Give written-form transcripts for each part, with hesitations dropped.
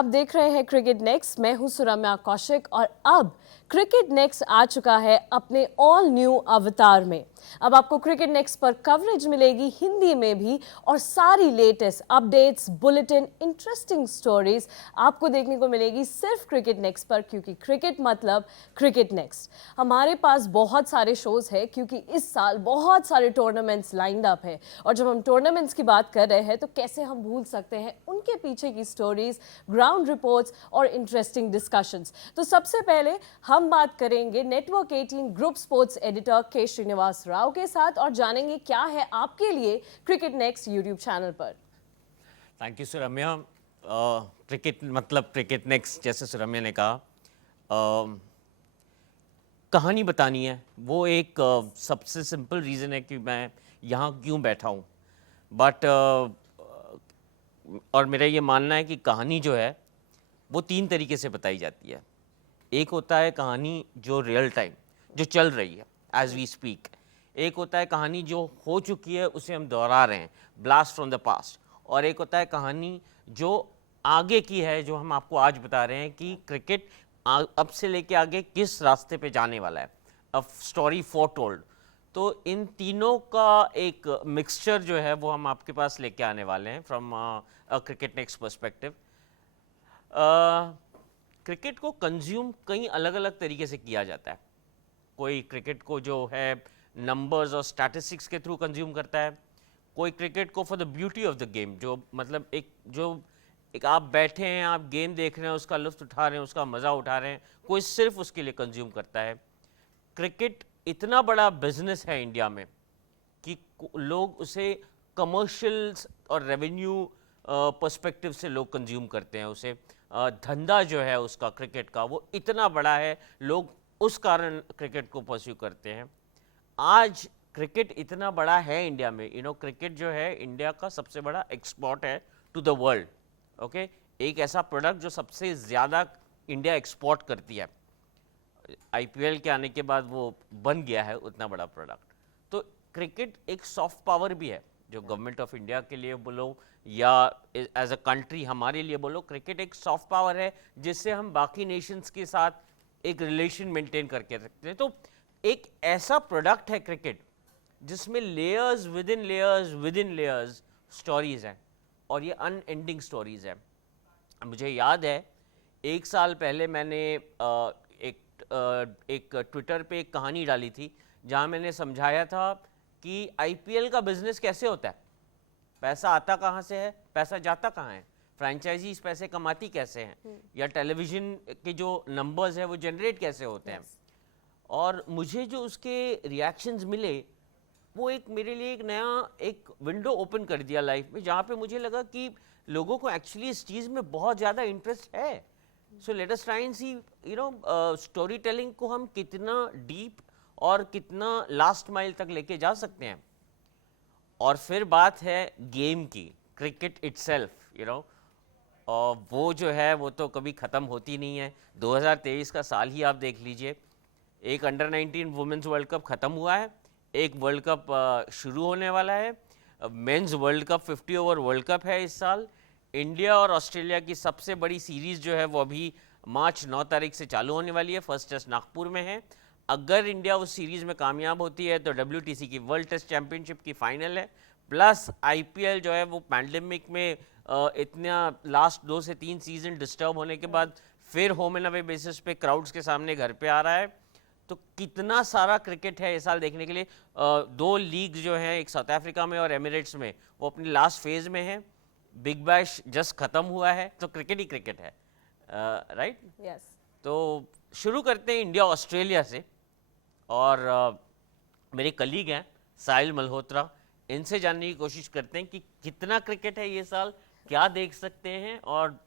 आप देख रहे हैं क्रिकेट नेक्स्ट। मैं हूं सुरम्या कौशिक और अब क्रिकेट नेक्स्ट आ चुका है अपने ऑल न्यू अवतार में। अब आपको क्रिकेट नेक्स्ट पर कवरेज मिलेगी हिंदी में भी और सारी latest updates, bulletin, interesting stories आपको देखने को मिलेगी सिर्फ क्रिकेट नेक्स्ट पर, क्योंकि क्रिकेट मतलब क्रिकेट नेक्स्ट। हमारे पास बहुत सारे शोज हैं क्योंकि इस साल बहुत सारे टूर्नामेंट्स लाइंड अप है और जब हम टूर्नामेंट्स की बात कर रहे हैं तो कैसे हम भूल सकते हैं उनके पीछे की स्टोरीज, ग्राउंड रिपोर्ट्स और इंटरेस्टिंग डिस्कशंस। तो सबसे पहले हम बात करेंगे नेटवर्क 18 ग्रुप स्पोर्ट्स एडिटर के श्रीनिवास राव के साथ और जानेंगे क्या है आपके लिए क्रिकेट नेक्स्ट यूट्यूब चैनल पर। Thank you Suramya. क्रिकेट मतलब क्रिकेट नेक्स्ट, जैसे सुरम्या ने कहा, कहानी बतानी है। वो एक सबसे सिंपल रीज़न है कि मैं यहाँ क्यों बैठा हूँ। बट और मेरा ये मानना है कि कहानी जो है वो 3 तरीके से बताई जाती है। एक होता है कहानी जो रियल टाइम, जो चल रही है एज वी स्पीक। एक होता है कहानी जो हो चुकी है, उसे हम दोहरा रहे हैं, ब्लास्ट फ्रॉम द पास्ट। और एक होता है कहानी जो आगे की है, जो हम आपको आज बता रहे हैं कि क्रिकेट अब से लेके आगे किस रास्ते पे जाने वाला है, अ स्टोरी फोरटोल्ड। तो इन तीनों का एक मिक्सचर जो है वो हम आपके पास लेके आने वाले हैं from a cricket next perspective. Cricket को कंज्यूम कई अलग अलग तरीके से किया जाता है। कोई क्रिकेट को जो है नंबर्स और स्टैटिस्टिक्स के थ्रू कंज्यूम करता है, कोई क्रिकेट को for the beauty of the game, जो मतलब एक आप बैठे हैं, आप गेम देख रहे हैं, उसका लुत्फ उठा रहे हैं, उसका मज़ा उठा रहे हैं, कोई सिर्फ उसके लिए कंज्यूम करता है। क्रिकेट इतना बड़ा बिजनेस है इंडिया में कि लोग उसे कमर्शियल्स और रेवेन्यू पर्सपेक्टिव से लोग कंज्यूम करते हैं उसे। धंधा जो है उसका क्रिकेट का वो इतना बड़ा है, लोग उस कारण क्रिकेट को परस्यू करते हैं। आज क्रिकेट इतना बड़ा है इंडिया में, क्रिकेट जो है इंडिया का सबसे बड़ा एक्सपोर्ट है टू द वर्ल्ड। ओके, एक ऐसा प्रोडक्ट जो सबसे ज़्यादा इंडिया एक्सपोर्ट करती है। आईपीएल के आने के बाद वो बन गया है उतना बड़ा प्रोडक्ट। तो क्रिकेट एक सॉफ्ट पावर भी है, जो गवर्नमेंट ऑफ इंडिया के लिए बोलो या एज अ कंट्री हमारे लिए बोलो, क्रिकेट एक सॉफ्ट पावर है जिससे हम बाकी नेशंस के साथ एक रिलेशन मेंटेन करके रखते हैं। तो एक ऐसा प्रोडक्ट है क्रिकेट जिसमें layers with in layers stories हैं और ये अनएंडिंग स्टोरीज हैं। मुझे याद है 1 साल पहले मैंने एक ट्विटर पे एक कहानी डाली थी जहां मैंने समझाया था कि आईपीएल का बिजनेस कैसे होता है, पैसा आता कहां से है, पैसा जाता कहां है, फ्रेंचाइजीज पैसे कमाती कैसे हैं, या टेलीविजन के जो नंबर्स हैं वो जनरेट कैसे होते हैं। और मुझे जो उसके रिएक्शंस मिले वो एक मेरे लिए एक नया एक विंडो ओपन कर दिया लाइफ में, जहाँ पे मुझे लगा कि लोगों को एक्चुअली इस चीज़ में बहुत ज़्यादा इंटरेस्ट है। So let us try and see story telling को हम कितना डीप और कितना लास्ट माइल तक लेके जा सकते हैं। और फिर बात है गेम की, क्रिकेट इटसेल्फ, और वो जो है वो तो कभी ख़त्म होती नहीं है। 2023 का साल ही आप देख लीजिए, एक अंडर 19 वुमेंस वर्ल्ड कप ख़त्म हुआ है, एक वर्ल्ड कप शुरू होने वाला है। Mains world cup 50 over world cup है इस साल। इंडिया और ऑस्ट्रेलिया की सबसे बड़ी सीरीज़ जो है वो अभी मार्च 9 तारीख से चालू होने वाली है। फर्स्ट टेस्ट नागपुर में है। अगर इंडिया उस सीरीज़ में कामयाब होती है तो WTC की वर्ल्ड टेस्ट चैम्पियनशिप की फाइनल है, प्लस आईपीएल जो है वो पैंडेमिक में इतना लास्ट 2 से 3 सीजन डिस्टर्ब होने के बाद फिर होम एंड अवे बेसिस पे क्राउड्स के सामने घर पे आ रहा है। तो कितना सारा क्रिकेट है इस साल देखने के लिए। 2 लीग जो हैं, एक साउथ अफ्रीका में और एमिरेट्स में, वो अपनी लास्ट फेज में है। बिग बैश जस्ट खत्म हुआ है, तो क्रिकेट ही क्रिकेट है, राइट? यस। तो शुरू करते हैं इंडिया ऑस्ट्रेलिया से। और मेरे कलीग हैं साहिल मल्होत्रा, इनसे जानने की कोशिश करते हैं कि कितना क्रिकेट है ये साल, क्या देख सकते हैं, और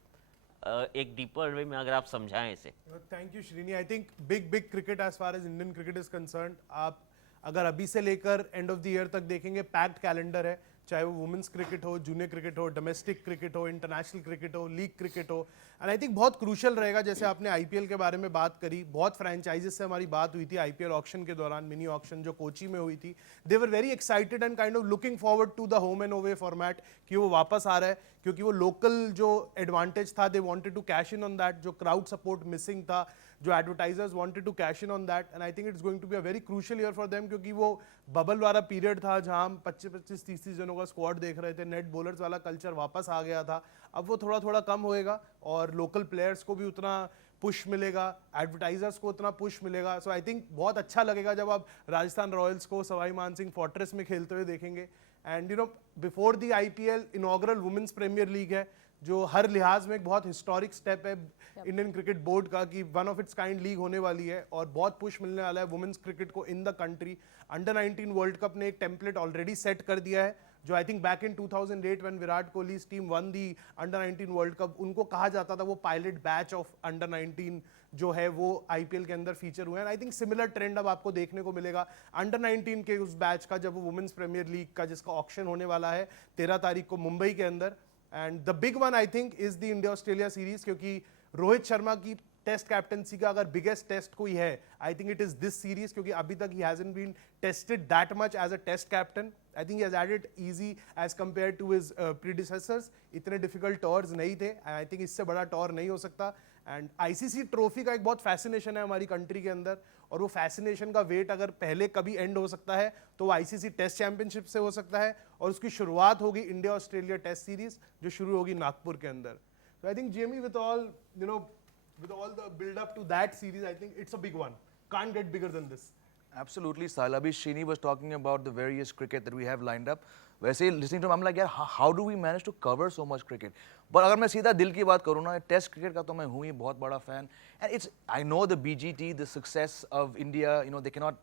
एक डीपर वे में अगर आप समझाएं इसे। Thank you Srini. I think big cricket as far as Indian cricket is concern, आप अगर अभी से लेकर एंड ऑफ द ईयर तक देखेंगे, पैक्ड कैलेंडर है। चाहे वो वुमेंस क्रिकेट हो, जूनियर क्रिकेट हो, डोमेस्टिक क्रिकेट हो, इंटरनेशनल क्रिकेट हो, लीग क्रिकेट हो। एंड आई थिंक बहुत क्रूशल रहेगा, जैसे आपने आईपीएल के बारे में बात करी, बहुत फ्रेंचाइजेस से हमारी बात हुई थी आईपीएल ऑक्शन के दौरान, मिनी ऑक्शन जो कोची में हुई थी। They were very excited and kind of looking forward to the home and away format कि वो वापस आ रहा है, क्योंकि वो लोकल जो एडवांटेज था, they wanted to cash in on that, जो क्राउड सपोर्ट मिसिंग था, जो advertisers wanted to cash in on that. And I think it's going to be a very crucial year for them, क्योंकि वो bubble वाला period था जहां हम 25-25, 30-30 जनों का स्क्वाड देख रहे थे, नेट बॉलर्स वाला कल्चर वापस आ गया था। अब वो थोड़ा थोड़ा कम होएगा और लोकल प्लेयर्स को भी उतना पुश मिलेगा, एडवर्टाइजर्स को उतना पुश मिलेगा। सो आई थिंक बहुत अच्छा लगेगा जब आप राजस्थान रॉयल्स को सवाई मानसिंह फोर्ट्रेस में खेलते हुए देखेंगे। And you know, before the IPL inaugural women's premier league है, जो हर लिहाज में एक बहुत हिस्टोरिक स्टेप है इंडियन क्रिकेट बोर्ड का, कि one of its kind league होने वाली है और बहुत पुश मिलने वाला है वुमेन्स क्रिकेट को in the country. Under 19 world cup ने एक टेम्पलेट ऑलरेडी सेट कर दिया है, जो I think back in 2008 when Virat Kohli team one the under 19 world cup, उनको कहा जाता था वो पायलट बैच ऑफ अंडर 19 जो है वो आईपीएल के अंदर फीचर हुए हैं। आई थिंक सिमिलर ट्रेंड अब आपको देखने को मिलेगा अंडर 19 के उस बैच का, जब वो वुमेन्स प्रीमियर लीग का जिसका ऑक्शन होने वाला है 13 तारीख को मुंबई के अंदर। And the big one I think is the India Australia series, क्योंकि रोहित शर्मा की टेस्ट कैप्टनसी का अगर बिगेस्ट टेस्ट कोई है, I think it is this series, क्योंकि अभी तक he hasn't been tested that much as a test captain. I think he has added easy as compare to his predecessors. इतने difficult tours नहीं थे, I think इससे बड़ा Tor नहीं हो सकता। एंड आईसीसी ट्रॉफी का एक बहुत फैसिनेशन है हमारी कंट्री के अंदर, और वो फैसिनेशन का वेट अगर पहले कभी एंड हो सकता है तो वो आईसीसी टेस्ट चैंपियनशिप से हो सकता है, और उसकी शुरुआत होगी इंडिया ऑस्ट्रेलिया टेस्ट सीरीज जो शुरू होगी नागपुर के अंदर। So I think Jamie, with all the build up to that series, I think it's a big one. Can't get bigger than this. Absolutely, Sahil. Abhi Srini was talking about the various cricket that we have lined up. वैसे listening to him, I'm like, यार, how do we manage to cover so much cricket? But अगर मैं सीधा दिल की बात करूँ ना, टेस्ट क्रिकेट का तो मैं हूँ ही बहुत बड़ा fan. And it's, I know the BGT, the success of India, you know, they cannot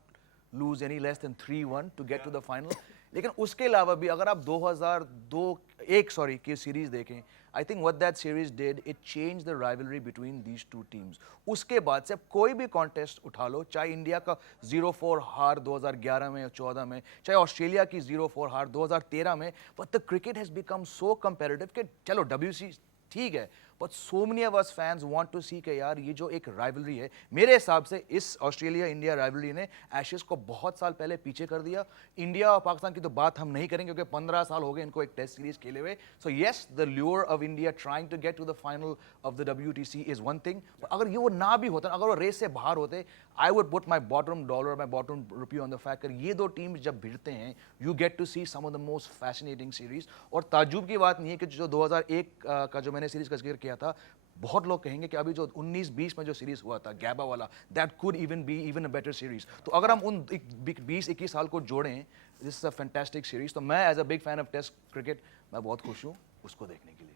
lose any less than 3-1 to get to the final. लेकिन उसके अलावा भी अगर आप 2001 की सीरीज देखें, I think what that series did, it change the rivalry between these two teams. उसके बाद से कोई भी कॉन्टेस्ट उठा लो, चाहे इंडिया का 0-4 हार 2011 में या 14 में, चाहे ऑस्ट्रेलिया की 0-4 हार 2013 में, but the cricket has become so competitive कि चलो WC ठीक है, but so many of us fans want to see कि यार ये जो एक राइवलरी है, मेरे हिसाब से इस ऑस्ट्रेलिया इंडिया राइवलरी ने एशेस को बहुत साल पहले पीछे कर दिया. इंडिया और पाकिस्तान की तो बात हम नहीं करेंगे क्योंकि 15 साल हो गए इनको एक टेस्ट सीरीज खेले हुए. So yes, the lure of India trying to get to the final of the WTC is one thing. अगर ये वो ना भी होता, अगर वो रेस से बाहर होते, I would put my bottom dollar, my bottom rupee on the fact कि ये दो टीम जब भिड़ते हैं, you get to see some of the most fascinating series. और ताज्जुब की बात नहीं है कि जो 2001 का जो मैंने सीरीज का जिक्र किया था, बहुत लोग कहेंगे कि अभी जो 19-20 में जो सीरीज हुआ था गैबा वाला, that could even be even a better series. तो अगर हम उन 20-21 साल को जोड़ें, this is a fantastic series. तो मैं as a big fan of test cricket, मैं बहुत खुश हूँ उसको देखने के लिए.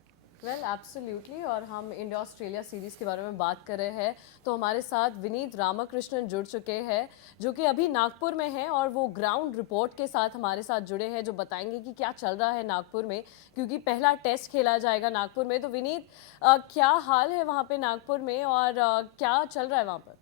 Well absolutely. और हम इंडिया ऑस्ट्रेलिया सीरीज़ के बारे में बात कर रहे हैं, तो हमारे साथ विनीत रामाकृष्णन जुड़ चुके हैं, जो कि अभी नागपुर में हैं और वो ग्राउंड रिपोर्ट के साथ हमारे साथ जुड़े हैं, जो बताएंगे कि क्या चल रहा है नागपुर में, क्योंकि पहला टेस्ट खेला जाएगा नागपुर में. तो विनीत, क्या हाल है वहाँ पे नागपुर में और क्या चल रहा है वहाँ पर?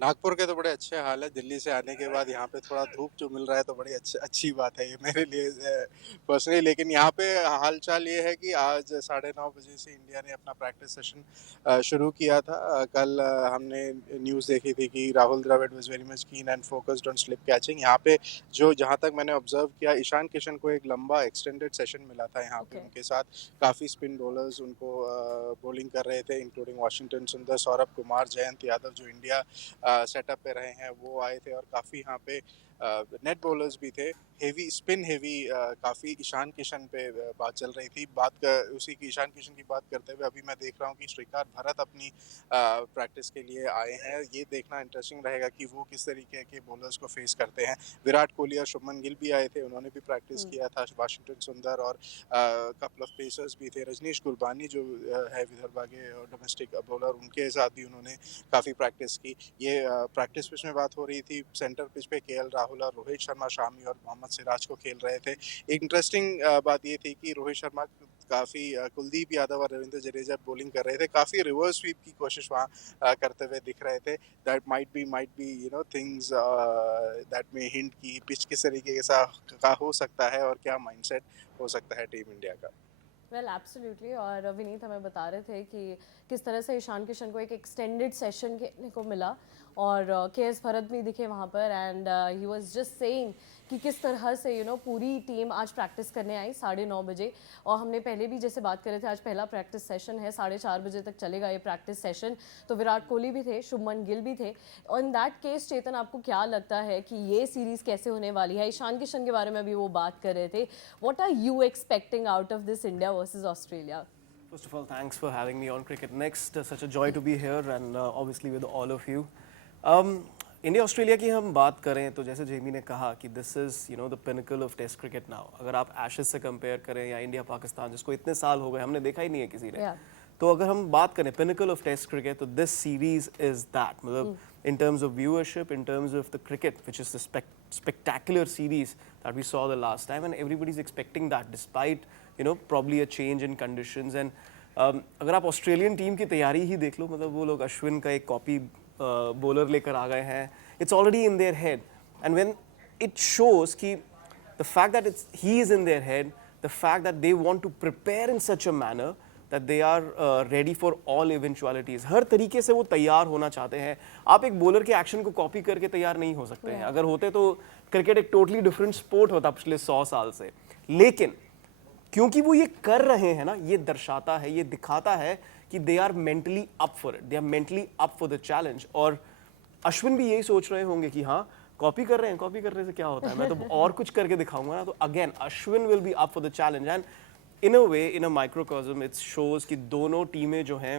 नागपुर के तो बड़े अच्छे हाल है. दिल्ली से आने के बाद यहाँ पे थोड़ा धूप जो मिल रहा है तो बड़ी अच्छी बात है ये मेरे लिए पर्सनली. लेकिन यहाँ पे हालचाल ये है कि आज 9:30 बजे से इंडिया ने अपना प्रैक्टिस सेशन शुरू किया था. कल हमने न्यूज़ देखी थी कि Rahul Dravid was very much keen and focused on slip catching. यहाँ पे जो जहाँ तक मैंने ऑब्जर्व किया, ईशान किशन को एक लंबा एक्सटेंडेड सेशन मिला था यहाँ पे. उनके साथ काफ़ी स्पिन बॉलर्स उनको बॉलिंग कर रहे थे, इंक्लूडिंग वाशिंगटन सुंदर, सौरभ कुमार, जयंत यादव जो इंडिया सेटअप पे रहे हैं वो आए थे. और काफ़ी यहाँ पे नेट बॉलर्स भी थे. हेवी स्पिन हेवी काफ़ी ईशान किशन पे बात चल रही थी. उसी की ईशान किशन की बात करते हुए अभी मैं देख रहा हूँ कि श्रीकार भरत अपनी प्रैक्टिस के लिए आए हैं. ये देखना इंटरेस्टिंग रहेगा कि वो किस तरीके के बॉलर्स को फेस करते हैं. विराट कोहली और शुभमन गिल भी आए थे, उन्होंने भी प्रैक्टिस किया था. वाशिंगटन सुंदर और कपल ऑफ पेसर्स भी थे. रजनीश गुरबानी जो है विदर्भा के डोमेस्टिक बॉलर, उनके साथ भी उन्होंने काफ़ी प्रैक्टिस की. ये प्रैक्टिस पिच में बात हो रही थी. सेंटर पिच पे KL राहुल और रोहित शर्मा शामी और मोहम्मद सिराज को खेल रहे थे। इंटरेस्टिंग बात ये थी कि रोहित शर्मा काफ़ी कुलदीप यादव और रविंद्र जडेजा बॉलिंग कर रहे थे, काफ़ी रिवर्स स्वीप की कोशिश वहाँ करते हुए दिख रहे थे। That might be you know things that में हिंट की पिच किस तरीके का हो सकता है और क्या माइंडसेट हो सकता है टीम इंडिया का। Well absolutely. और विनीत हमें बता रहे थे कि किस तरह से ईशान किशन को एक एक्सटेंडेड सेशन खेलने को मिला और के.एस. भरत भी दिखे वहाँ पर and he was just saying कि किस तरह से पूरी टीम आज प्रैक्टिस करने आई 9:30 बजे। और हमने पहले भी जैसे बात कर रहे थे, आज पहला प्रैक्टिस सेशन है, 4:30 बजे तक चलेगा ये प्रैक्टिस सेशन। तो विराट कोहली भी थे, शुभमन गिल भी थे। और इन दैट केस चेतन, आपको क्या लगता है कि ये सीरीज़ कैसे होने वाली है? ईशान किशन के बारे में भी वो बात कर रहे थे। What are you expecting out of this India versus Australia? First of all, thanks for having me on Cricket Next. Such a joy to be here and obviously with all of you. India Australia की हम बात करें तो जैसे Jamie ने कहा कि this is the pinnacle of test cricket now. अगर आप एशेज से कंपेयर करें या इंडिया पाकिस्तान, जिसको इतने साल हो गए हमने देखा ही नहीं है किसी ने, तो अगर हम बात करें पिनकल ऑफ टेस्ट क्रिकेट, तो दिस सीरीज इज दैट। मतलब in terms of viewership, in terms of the cricket, which is the spectacular series that we saw the last time, and everybody's expecting that despite probably a change in conditions. And अगर आप Australian team की तैयारी ही देख लो, मतलब वो लोग अश्विन का एक कॉपी बॉलर लेकर आ गए हैं। It's already in their head and when it shows कि the fact that he is in their head, the fact that they want to prepare in such a manner that they are ready for all eventualities. हर तरीके से वो तैयार होना चाहते हैं। आप एक बॉलर के एक्शन को कॉपी करके तैयार नहीं हो सकते हैं। अगर होते तो क्रिकेट एक टोटली डिफरेंट स्पोर्ट होता पिछले 100 साल से। लेकिन क्योंकि वो ये कर रहे हैं ना, ये दर्शाता है, ये दिखाता है कि they are mentally up for it, they are mentally up for the challenge. और अश्विन भी यही सोच रहे होंगे कि हाँ, कॉपी कर रहे हैं, कॉपी करने से क्या होता है, मैं तो और कुछ करके दिखाऊंगा ना। तो again Ashwin will be up for the challenge and in a way, in a microcosm, it's shows कि दोनों टीमें जो हैं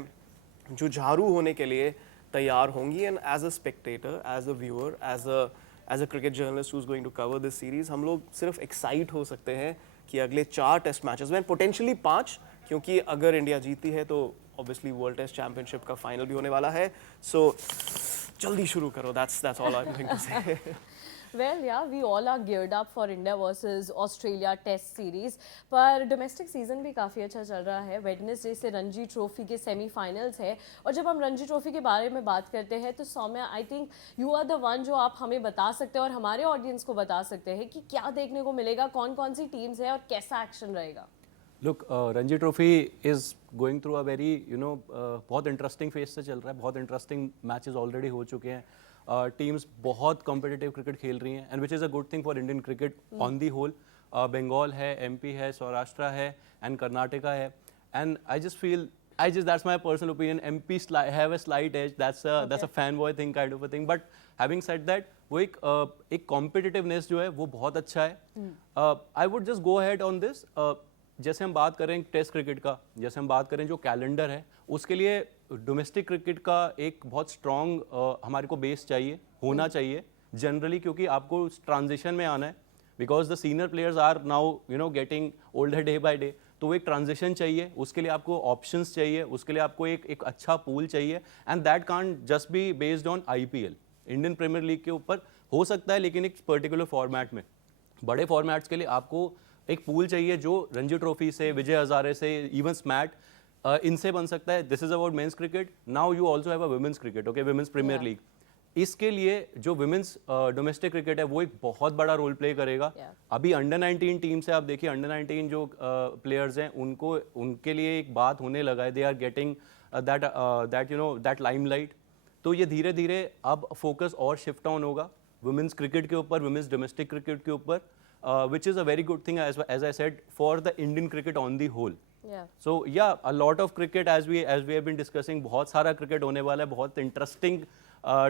जुझारू होने के लिए तैयार होंगी। And as a spectator, as a viewer, as a cricket journalist who is going to cover this series, हम लोग सिर्फ एक्साइट हो सकते हैं कि अगले 4 टेस्ट मैचेस में, पोटेंशियली 5, क्योंकि अगर इंडिया जीती है तो ऑब्वियसली वर्ल्ड टेस्ट चैंपियनशिप का फाइनल भी होने वाला है। सो जल्दी शुरू करो, that's all I'm going to say. Well, yeah, we all are geared up for India versus Australia Test series. पर डोमेस्टिक सीजन भी काफ़ी अच्छा चल रहा है। वेडनेसडे से रणजी ट्रॉफी के सेमीफाइनल्स है और जब हम रणजी ट्रॉफी के बारे में बात करते हैं तो Soumya, I think you are the one जो आप हमें बता सकते हैं और हमारे ऑडियंस को बता सकते हैं कि क्या देखने को मिलेगा, कौन कौन सी टीम्स है और कैसा एक्शन रहेगा। Look, Ranji trophy is going through a very बहुत इंटरेस्टिंग फेज से चल रहा है। बहुत इंटरेस्टिंग मैचेस ऑलरेडी हो चुके हैं। टीम्स बहुत कॉम्पिटिटिव क्रिकेट खेल रही हैं and which is a good thing for Indian cricket on the whole. Bengal है, एमपी है, सौराष्ट्र है एंड कर्नाटका है। And I just that's my personal opinion, MP have a slight edge, that's a fan boy thing, kind of a thing. But having said that, वो एक competitiveness जो है वो बहुत अच्छा है। I would just go ahead on this. जैसे हम बात करें टेस्ट क्रिकेट का, जैसे हम बात करें जो कैलेंडर है, उसके लिए डोमेस्टिक क्रिकेट का एक बहुत स्ट्रॉन्ग हमारे को बेस चाहिए, होना चाहिए जनरली, क्योंकि आपको ट्रांजिशन में आना है। Because the senior players are now getting older day by day. तो वो एक ट्रांजिशन चाहिए, उसके लिए आपको ऑप्शंस चाहिए, उसके लिए आपको एक अच्छा पूल चाहिए। And that can't just be based on IPL, Indian premier league के ऊपर हो सकता है, लेकिन एक पर्टिकुलर फॉर्मेट में। बड़े फॉर्मेट्स के लिए आपको एक पूल चाहिए जो रणजी ट्रॉफी से, विजय हजारे से, इवन स्मैट, इनसे बन सकता है। This is about men's cricket. Now you also have a women's cricket, okay, women's premier league. इसके लिए जो वुमेन्स डोमेस्टिक क्रिकेट है वो एक बहुत बड़ा रोल प्ले करेगा। अभी अंडर 19 टीम से आप देखिए, अंडर 19 जो प्लेयर्स हैं उनके लिए एक बात होने लगा है, they are getting that limelight. तो ये धीरे धीरे अब फोकस और शिफ्ट ऑन होगा वुमेन्स क्रिकेट के ऊपर, वुमेन्स डोमेस्टिक क्रिकेट के ऊपर, which is a very good thing, as I said, for the Indian cricket on the whole. Yeah. So yeah, a lot of cricket as we have been discussing, बहुत सारा cricket होने वाला है, बहुत interesting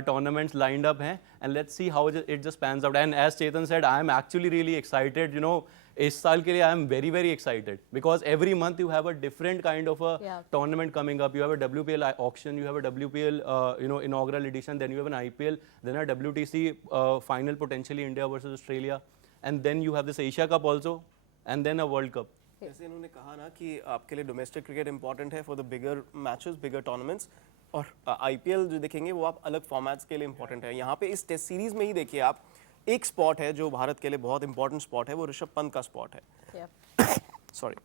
tournaments lined up हैं, and let's see how it just pans out. And as Chetan said, I am actually really excited. इस साल के लिए I am very very excited because every month you have a different kind of a tournament coming up. You have a WPL auction, you have a WPL inaugural edition, then you have an IPL, then a WTC final, potentially India versus Australia. And then you have this Asia Cup also, and then a World Cup. जैसे इन्होंने कहा ना कि आपके लिए domestic cricket important है for the bigger matches, bigger tournaments, और IPL जो देखेंगे वो आप अलग फॉर्मेट्स के लिए इंपॉर्टेंट है। यहाँ पे इस टेस्ट सीरीज में ही देखिए आप एक स्पॉट है जो भारत के लिए बहुत इंपॉर्टेंट स्पॉट है, वो ऋषभ पंत का स्पॉट है. Yeah. सॉरी,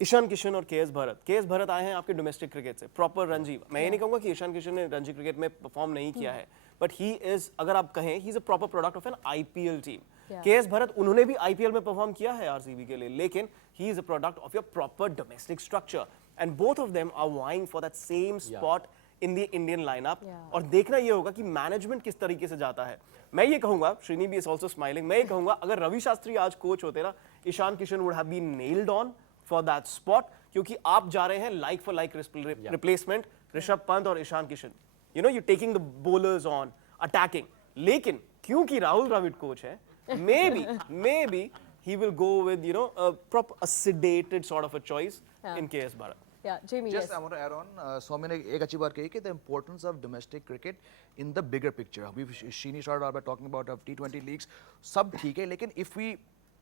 ईशान किशन और के एस भरत आए हैं आपके डोमेस्टिक क्रिकेट से, प्रॉपर रणजी. मैं ये नहीं कहूंगा कि ईशान किशन ने रणजी क्रिकेट में परफॉर्म नहीं किया है, बट ही इज, अगर आप कहें, ही is a proper product of N IPL team. के एस भरत, उन्होंने भी आईपीएल में परफॉर्म किया है आरसीबी के लिए, लेकिन he is a product of your proper domestic structure, and both of them are vying for that same spot in the Indian lineup. और देखना ये होगा कि मैनेजमेंट किस तरीके से जाता है. मैं ये कहूंगा, श्रीनी भी इज ऑल्सो स्माइलिंग, मैं ये कहूंगा अगर रवि शास्त्री आज कोच होते ना, Ishan Kishan would have been nailed on for that spot, क्योंकि आप जा रहे हैं like for like replacement, Rishabh Pant और Ishan Kishan. You know, you taking the bowlers on attacking. लेकिन क्योंकि राहुल द्रविड़ कोच है, maybe he will go with, you know, a sedated sort of a choice in KS Bharat. Yeah, Jamie, Just yes. I want to add on, सौम्य ने एक अच्छी बात कही कि the importance of domestic cricket in the bigger picture. अभी Sheeny started out by talking about T20 leagues, सब ठीक है, लेकिन if we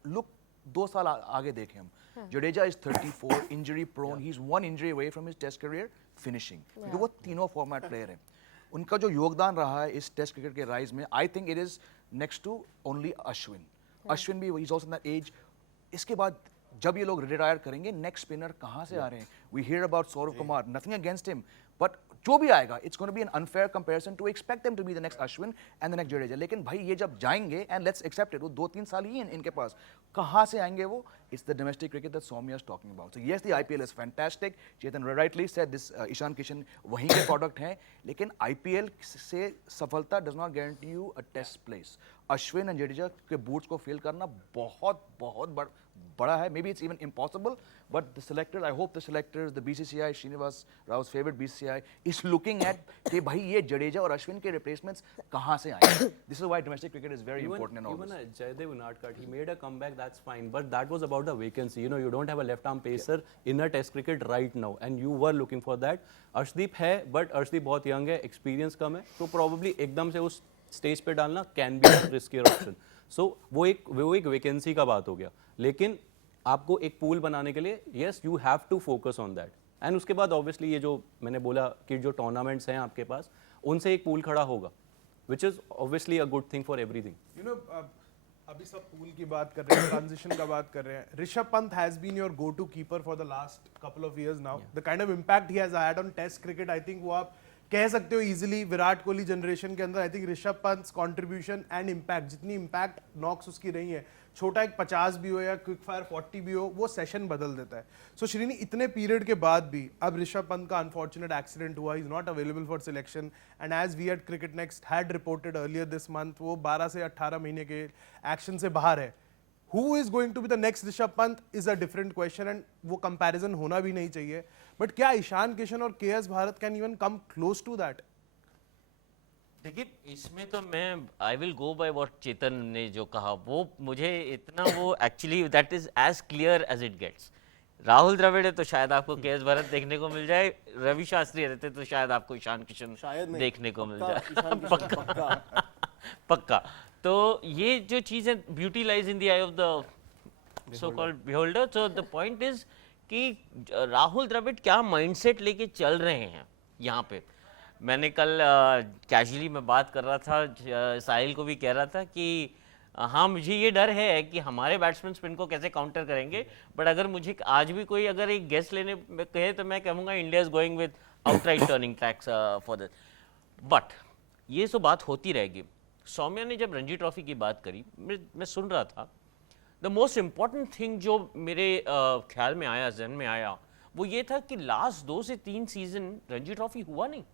look 2 साल आगे देखें हम, Jadeja is 34, injury prone, he's 1 injury away from his test career finishing. क्योंकि वो तीनों फॉर्मेट प्लेयर हैं. उनका जो योगदान रहा है इस टेस्ट क्रिकेट के राइज में, I think it is next to only Ashwin. Ashwin भी is also in that age. इसके बाद जब ये लोग रिटायर करेंगे, नेक्स्ट स्पिनर कहाँ से आ रहे हैं? We hear about Saurabh Kumar, nothing against him, but जो भी आएगा, it's going to be an unfair comparison to expect them to be the next Ashwin and the next Jadeja. लेकिन भाई ये जब जाएंगे, एंड लेट्स एक्सेप्ट इट, वो 2-3 साल ही हैं इनके पास, कहाँ से आएंगे वो? It's the domestic cricket that Soumya is talking about. So yes, the IPL is fantastic. Chetan rightly said this, Ishan Kishan वहीं के प्रोडक्ट हैं, लेकिन आईपीएल से सफलता does not guarantee you a test place. Ashwin and Jadeja के बूट्स को फिल करना बहुत बहुत बड़ा है. Maybe it's even impossible, but the selectors, I hope the selectors, the BCCI, Srinivas Rao's favorite BCCI, is looking at कि भाई ये जडेजा और अश्विन के replacements कहाँ से आएंगे. This is why domestic cricket is very important in all Even this. Jaydev Unadkat, he made a comeback, that's fine, but that was about the vacancy. You know, you don't have a left-arm pacer in a Test cricket right now, and you were looking for that. Arshdeep है, but Arshdeep बहुत young है, experience कम है, तो probably एकदम से उस stage पे डालना कैन बी रिस्कियर ऑप्शन. सो वो एक वैकेंसी का बात हो गया, लेकिन आपको एक पूल बनाने के लिए yes you have to focus on that. And उसके बाद ऑब्वियसली ये जो मैंने बोला कि जो टूर्नामेंट्स हैं आपके पास, उनसे एक पूल खड़ा होगा, which is obviously a good thing for everything. You know, अभी सब पूल की बात कर रहे हैं, ट्रांजिशन का बात कर रहे हैं. Rishabh Pant has been your go to keeper for the last couple of years now. The kind of impact he has had on test cricket, I think वो आप कह सकते हो इजीली विराट कोहली जनरेशन के अंदर. I think Rishabh Pant contribution and impact, जितनी impact Knox उसकी रही है, छोटा एक 50 भी हो या क्विक फायर 40 भी हो, वो सेशन बदल देता है. सो श्रीनी, इतने पीरियड के बाद भी अब ऋषभ पंत का अनफॉर्चुनेट एक्सीडेंट हुआ, is not available for selection, and as we at Cricket Next had reported earlier this month, वो 12 से 18 महीने के एक्शन से बाहर है. Who is going to be the next Rishabh Pant is a different question, and वो comparison होना भी नहीं चाहिए. बट क्या ईशान किशन और K S Bharat can even come close to that? देखिए, इसमें तो मैं I will go by what Chetan ने जो कहा, वो मुझे इतना, वो actually that is as clear as it gets. Rahul Dravid है तो शायद आपको केएस भारत देखने को मिल जाए, रवि शास्त्री रहते तो शायद आपको ईशान किशन देखने को मिल जाए. पक्का. तो ये जो चीज़ है, beauty lies in the I of the so called beholder. So the point is कि राहुल द्रविड़ क्या माइंडसेट लेके चल रहे हैं यहाँ पे. मैंने कल कैजुअली में बात कर रहा था, साहिल को भी कह रहा था कि हाँ, मुझे ये डर है कि हमारे बैट्समैन स्पिन को कैसे काउंटर करेंगे, बट अगर मुझे आज भी कोई अगर एक गेस लेने में कहे तो मैं कहूँगा India is going with outright turning tracks for this. But ये सब बात होती रहेगी. सौम्या ने जब रणजी ट्रॉफी की बात करी, मैं सुन रहा था, द मोस्ट इम्पॉर्टेंट थिंग जो मेरे ख्याल में आया, जहन में आया, वो ये था कि लास्ट 2 से 3 सीजन रणजी ट्रॉफी हुआ नहीं.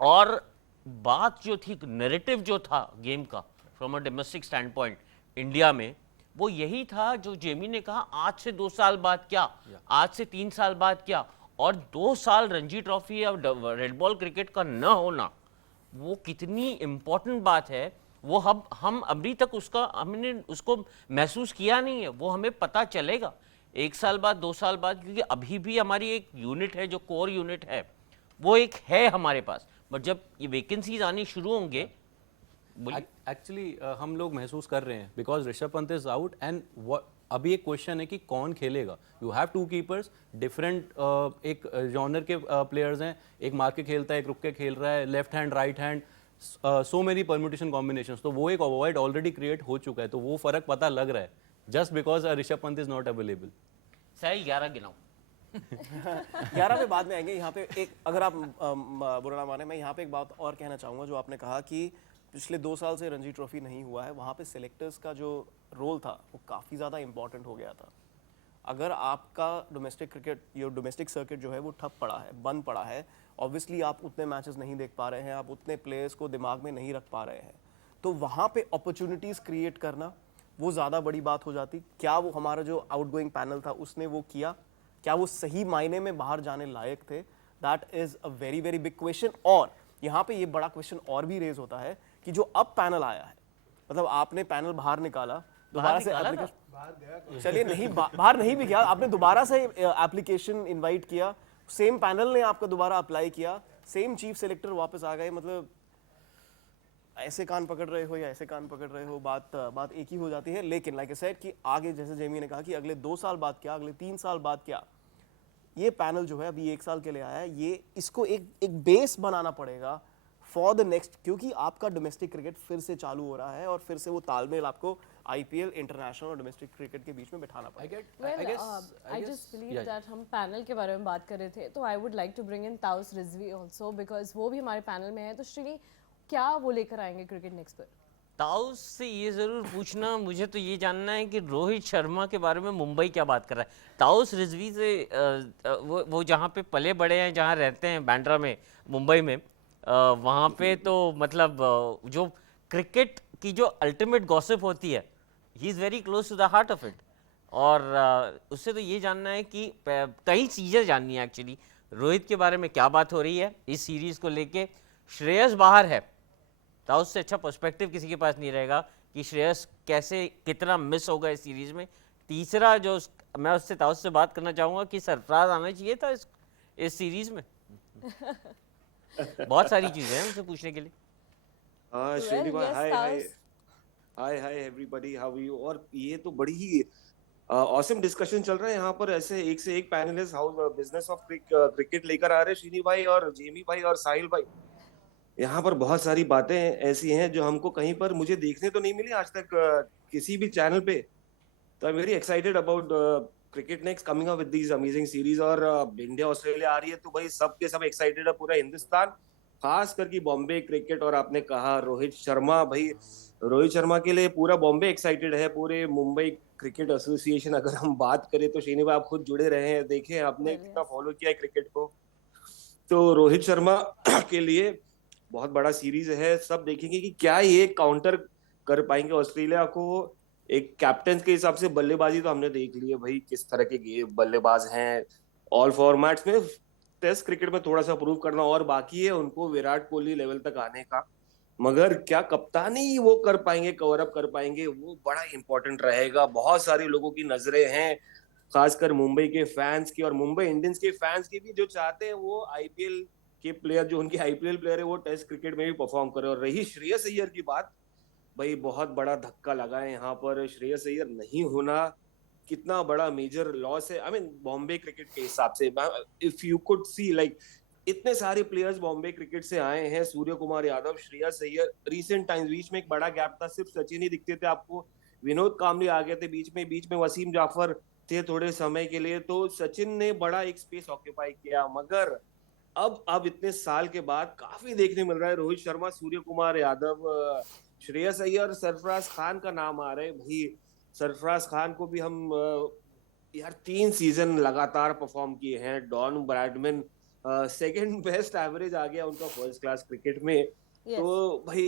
और बात जो थी, नैरेटिव जो था गेम का from a domestic stand point India में, वो यही था जो जेमी ने कहा, आज से 2 साल बाद क्या, आज से 3 साल बाद क्या. और 2 साल रणजी ट्रॉफी या रेड बॉल क्रिकेट का न होना, वो कितनी इम्पोर्टेंट बात है, वो हम अभी तक हमने उसको महसूस किया नहीं है. वो हमें पता चलेगा 1 साल बाद, 2 साल बाद, क्योंकि अभी भी हमारी एक यूनिट है, जो कोर यूनिट है, वो एक है हमारे पास. बट जब ये वैकेंसीज आनी शुरू होंगे, एक्चुअली हम लोग महसूस कर रहे हैं because Rishabh Pant is out. And अभी एक क्वेश्चन है कि कौन खेलेगा. यू हैव 2 कीपर्स, डिफरेंट एक जॉनर के प्लेयर्स हैं, एक मार के खेलता है, एक रुक के खेल रहा है, left hand right hand. So many permutation combinations, तो वो एक वॉइड ऑलरेडी क्रिएट हो चुका है, तो वो फर्क पता लग रहा है just because Rishabh Pant is not available. Sahil 11 गिनाओ। 11 पे बाद में आएंगे। यहाँ पे एक, अगर आप बुरा ना माने, मैं यहाँ पे एक बात और कहना चाहूँगा। जो आपने कहा कि पिछले 2 साल से रणजी ट्रॉफी नहीं हुआ है, वहाँ पे सिलेक्टर्स का जो रोल था वो काफ़ी ज़्यादा इंपॉर्टेंट हो गया था। अगर आपका डोमेस्टिक क्रिकेट, ये डोमेस्टिक सर्किट जो है वो ठप पड़ा है, बंद पड़ा है, ऑब्वियसली आप उतने मैचेस नहीं देख पा रहे हैं, आप उतने प्लेयर्स को दिमाग में नहीं रख पा रहे हैं, तो वहाँ पे अपॉर्चुनिटीज़ क्रिएट करना वो ज़्यादा बड़ी बात हो जाती। क्या वो हमारा जो आउटगोइंग पैनल था उसने वो किया? क्या वो सही मायने में बाहर जाने लायक थे? That is a very very big question. और यहाँ पे ये बड़ा क्वेश्चन और भी रेज होता है कि जो अब पैनल आया है, मतलब आपने पैनल बाहर निकाला, दोबारा से एप्लीकेशन, चलिए नहीं बाहर नहीं भी किया, आपने दोबारा से एप्लीकेशन इनवाइट किया, सेम पैनल ने आपका दोबारा अप्लाई किया, सेम चीफ सेलेक्टर वापस आ गए, मतलब ऐसे कान पकड़ रहे हो या ऐसे कान पकड़ रहे हो, बात एक ही हो जाती है। लेकिन लाइक आई सेड कि आगे, जैसे जेमी ने कहा कि अगले 2 साल बाद क्या, अगले 3 साल बाद क्या, ये पैनल जो है अभी 1 साल के लिए आया है, ये इसको एक बेस बनाना पड़ेगा फॉर द नेक्स्ट, क्योंकि आपका डोमेस्टिक क्रिकेट फिर से चालू हो रहा है और फिर से वो तालमेल आपको आईपीएल, इंटरनेशनल और डोमेस्टिक क्रिकेट के बीच में बैठाना पड़ेगा। I just believe that हम पैनल के बारे में बात कर रहे थे, तो I would like to bring in Taus Rizvi also, because वो भी हमारे पैनल में है। तो श्रीनी, क्या वो लेकर आएंगे क्रिकेट नेक्स्ट पर? ताउस से ये ज़रूर पूछना, मुझे तो ये जानना है कि रोहित शर्मा के बारे में मुंबई क्या बात कर रहा है। ताउस रिजवी से वो जहाँ पे पले बड़े हैं, जहाँ रहते हैं बांद्रा में, मुंबई में, वहाँ पे तो मतलब जो क्रिकेट की जो अल्टीमेट गॉसिप होती है, he is very close to the heart of it. और उससे तो ये जानना है कि कई चीज़ें जाननी है एक्चुअली, रोहित के बारे में क्या बात हो रही है इस सीरीज़ को लेके। श्रेयस बाहर है, तो उससे अच्छा पर्सपेक्टिव किसी के पास नहीं रहेगा कि श्रेयस कैसे, कितना मिस होगा इस सीरीज़ में। तीसरा जो मैं उससे ताउस से बात करना चाहूँगा कि सरफराज आना चाहिए था इस सीरीज़ में। बहुत सारी चीज़ें हैं उनसे पूछने के लिए। श्रीनी भाई, yes, hi Taus. Hi hi everybody, how are you? और ये तो बड़ी ही ऑसम डिस्कशन चल रहा है यहाँ पर, ऐसे एक से एक panelist how business of cricket लेकर आ रहे हैं, श्रीनी भाई और जेमी भाई और साहिल भाई। यहाँ पर बहुत सारी बातें ऐसी हैं जो हमको कहीं पर मुझे देखने तो नहीं मिली आज तक किसी भी चैनल पे। तो I am very excited about cricket next coming up with these amazing series. और इंडिया ऑस्ट्रेलिया आ रही है तो भाई सब के सब एक्साइटेड है, पूरा हिंदुस्तान, खास करके बॉम्बे क्रिकेट। और आपने कहा रोहित शर्मा, भाई रोहित शर्मा के लिए पूरा बॉम्बे एक्साइटेड है, पूरे मुंबई क्रिकेट एसोसिएशन। अगर हम बात करें तो श्रीनी भाई आप खुद जुड़े रहे हैं, देखें आपने कितना फॉलो किया है क्रिकेट को, तो रोहित शर्मा के लिए बहुत बड़ा सीरीज है। सब देखेंगे कि क्या ये काउंटर कर पाएंगे ऑस्ट्रेलिया को। एक कैप्टन के हिसाब से बल्लेबाजी तो हमने देख ली है भाई, किस तरह के बल्लेबाज हैं ऑल फॉर्मेट्स में। टेस्ट क्रिकेट में थोड़ा सा प्रूव करना और बाकी है उनको, विराट कोहली लेवल तक आने का। मगर क्या कप्तानी वो कर पाएंगे, कवर अप कर पाएंगे, वो बड़ा इंपॉर्टेंट रहेगा। बहुत सारे लोगों की नजरें हैं, खासकर मुंबई के फैंस की और मुंबई इंडियंस के फैंस की भी, जो चाहते हैं वो आईपीएल के प्लेयर, जो उनके आईपीएल प्लेयर है, वो टेस्ट क्रिकेट में भी परफॉर्म करे। और रही श्रेयस अय्यर की बात, भाई बहुत बड़ा धक्का लगा है यहाँ पर। श्रेयस अय्यर नहीं होना कितना बड़ा मेजर लॉस है, आई मीन बॉम्बे क्रिकेट के हिसाब से। If you could see like इतने सारे प्लेयर्स बॉम्बे क्रिकेट से आए हैं, सूर्य कुमार यादव, श्रेयस अय्यर, रिसेंट टाइम्स, बीच में एक बड़ा गैप था, सिर्फ सचिन ही दिखते थे आपको, विनोद कांबली आ गए थे बीच में वसीम जाफर थे थोड़े समय के लिए, तो सचिन ने बड़ा एक स्पेस ऑक्यूपाई किया। मगर अब इतने साल के बाद काफी देखने मिल रहा है, रोहित शर्मा, सूर्य कुमार यादव, श्रेयस अय्यर, सरफराज खान का नाम आ रहा है। भाई सरफराज खान को भी हम यार 3 सीजन लगातार परफॉर्म किए हैं, Don Bradman, second best average आ गया उनका फर्स्ट क्लास क्रिकेट में। तो भाई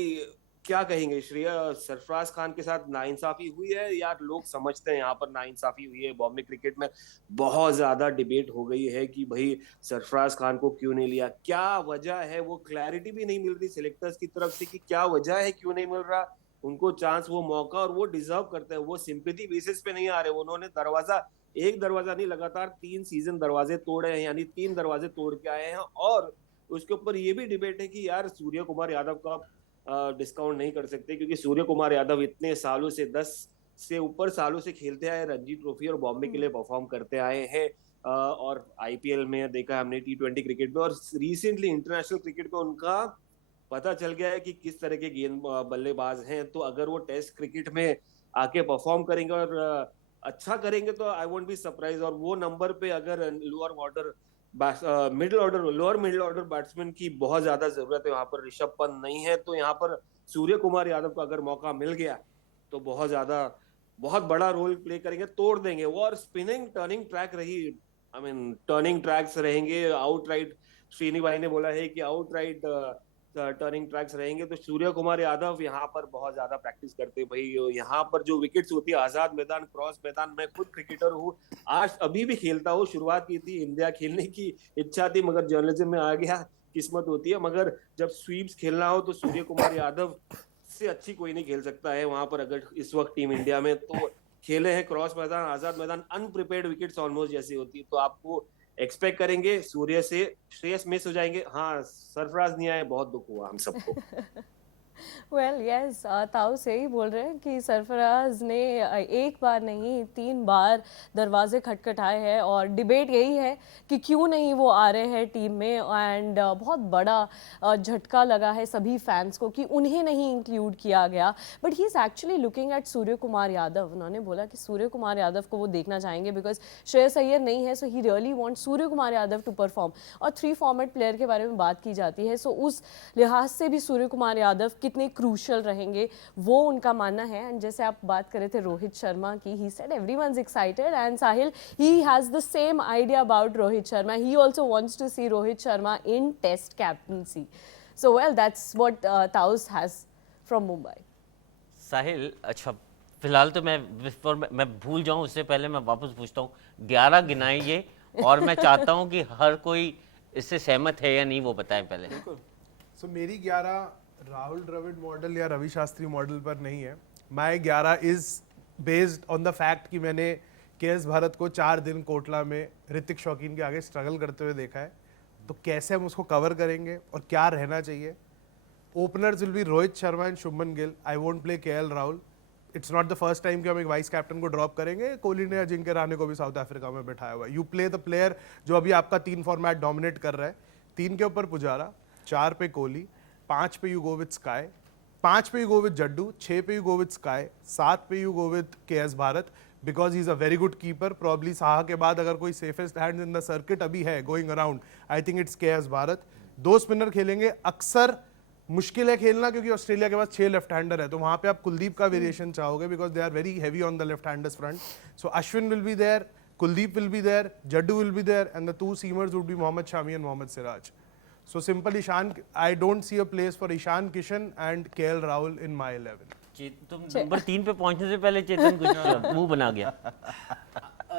क्या कहेंगे, सरफराज खान के साथ नाइंसाफी हुई है यार? लोग समझते हैं यहाँ पर नाइंसाफी हुई है। बॉम्बे क्रिकेट में बहुत ज्यादा डिबेट हो गई है कि भाई सरफराज खान को क्यों नहीं लिया, क्या वजह है, वो क्लैरिटी भी नहीं मिल रही सिलेक्टर्स की तरफ से कि क्या वजह है, क्यों नहीं मिल रहा उनको चांस, वो मौका, और वो डिजर्व करते हैं। वो सिंपैथी बेसिस पे नहीं आ रहे, उन्होंने एक दरवाजा नहीं, लगातार 3 सीजन दरवाजे तोड़े हैं, यानी 3 दरवाजे तोड़ के आए हैं। और उसके ऊपर ये भी डिबेट है कि यार सूर्य कुमार यादव का डिस्काउंट नहीं कर सकते, क्योंकि सूर्य कुमार यादव इतने सालों से 10 से ऊपर सालों से खेलते आए रणजी ट्रॉफी और बॉम्बे के लिए परफॉर्म करते आए हैं। और आईपीएल में देखा हमने, T20 क्रिकेट में, और रिसेंटली इंटरनेशनल क्रिकेट में उनका पता चल गया है कि किस तरह के गेंद बल्लेबाज हैं। तो अगर वो टेस्ट क्रिकेट में आके परफॉर्म करेंगे और अच्छा करेंगे तो आई वोंट बी सरप्राइज। और वो नंबर पे अगर lower order lower middle order batsman की बहुत ज्यादा जरूरत है। वहां पर ऋषभ पंत नहीं है, तो यहाँ पर सूर्य कुमार यादव को अगर मौका मिल गया तो बहुत बड़ा रोल प्ले करेंगे, तोड़ देंगे वो। और स्पिनिंग टर्निंग ट्रैक रही, आई मीन टर्निंग ट्रैक्स रहेंगे, आउटराइट श्रीनी भाई ने बोला है कि आउटराइट टर्निंग ट्रैक्स रहेंगे। तो सूर्य कुमार यादव यहाँ पर बहुत ज्यादा प्रैक्टिस करते हैं भाई। यहाँ पर जो विकेट्स होती है, आजाद मैदान, क्रॉस मैदान, मैं खुद क्रिकेटर हूँ, आज अभी भी खेलता हूँ। शुरुआत की थी, इंडिया खेलने की इच्छा थी, मगर जर्नलिज्म में आ गया, किस्मत होती है। मगर जब स्वीप्स खेलना हो तो सूर्य कुमार यादव से अच्छी कोई नहीं खेल सकता है वहां पर। अगर इस वक्त टीम इंडिया में तो खेले हैं क्रॉस मैदान, आजाद मैदान, अनप्रिपेयर्ड विकेट्स ऑलमोस्ट जैसी होती है, तो आपको एक्सपेक्ट करेंगे सूर्य से। श्रेयस मिस हो जाएंगे, हाँ सरफराज नहीं आए, बहुत दुख हुआ हम सबको। वेल यस, ताऊ से ही बोल रहे हैं कि सरफराज ने एक बार नहीं 3 बार दरवाजे खटखटाए हैं और डिबेट यही है कि क्यों नहीं वो आ रहे हैं टीम में। एंड बहुत बड़ा झटका लगा है सभी फैंस को कि उन्हें नहीं इंक्लूड किया गया। But he is actually looking at Surya Kumar Yadav. उन्होंने बोला कि सूर्य कुमार यादव को वो देखना चाहेंगे बिकॉज श्रेयस अय्यर नहीं है, so he really want Surya Kumar Yadav to perform. और 3 फॉर्मेट प्लेयर के बारे में बात की जाती है, सो उस लिहाज से भी सूर्य कुमार यादव कितने क्रूशल रहेंगे वो उनका मानना है। एंड जैसे आप बात कर रहे थे रोहित शर्मा की, he said everyone's excited and Sahil he has the same idea about Rohit Sharma. He also wants to see Rohit Sharma in test captaincy. So well that's what ताउस हैज फ्रॉम मुंबई। साहिल, अच्छा फिलहाल तो मैं भूल जाऊं उससे पहले मैं वापस पूछता हूँ, 11 गिनाइए और मैं चाहता हूँ कि हर कोई इससे सहमत है या नहीं वो बताएं पहले। सो मेरी 11 राहुल द्रविड़ मॉडल या रवि शास्त्री मॉडल पर नहीं है। My 11 is based on the fact कि मैंने केएस भारत को 4 दिन कोटला में ऋतिक शौकीन के आगे स्ट्रगल करते हुए देखा है। तो कैसे हम उसको कवर करेंगे और क्या रहना चाहिए। Openers will be Rohit Sharma and Shubman Gill. I won't play KL Rahul. It's not the first time कि हम एक वाइस कैप्टन को ड्रॉप करेंगे। कोहली ने अजिंक्य रहाणे को भी साउथ अफ्रीका में बैठाया हुआ है। यू प्ले द प्लेयर जो अभी आपका 3 फॉर्मेट डोमिनेट कर रहा है। 3 के ऊपर पुजारा, 4 पे कोहली, 5 पे यू गो विद स्काई, 5 पे यू गो विद जड्डू, 6 पे यू गो विद स्काई, 7 पे you go with KS Bharat because he is a very good keeper. Probably Saha के बाद अगर कोई safest hand in the circuit अभी है going around, I think it's KS Bharat. 2 spinner खेलेंगे। अक्सर मुश्किल है खेलना क्योंकि ऑस्ट्रेलिया के पास 6 लेफ्ट हैंडर है, तो वहां पे आप कुलदीप का वेरिएशन चाहोगे because they are very heavy on the left handers front. So Ashwin will be there, Kuldeep will be there, Jaddu will be there and the 2 seamers would be Mohammed Shami and Mohammed Siraj. So simple Ishan, I don't see a place for Ishan Kishan and KL Rahul in my 11. तुम number 3 पे पहुंचने से पहले चेतन कुछ मुंह बना गया।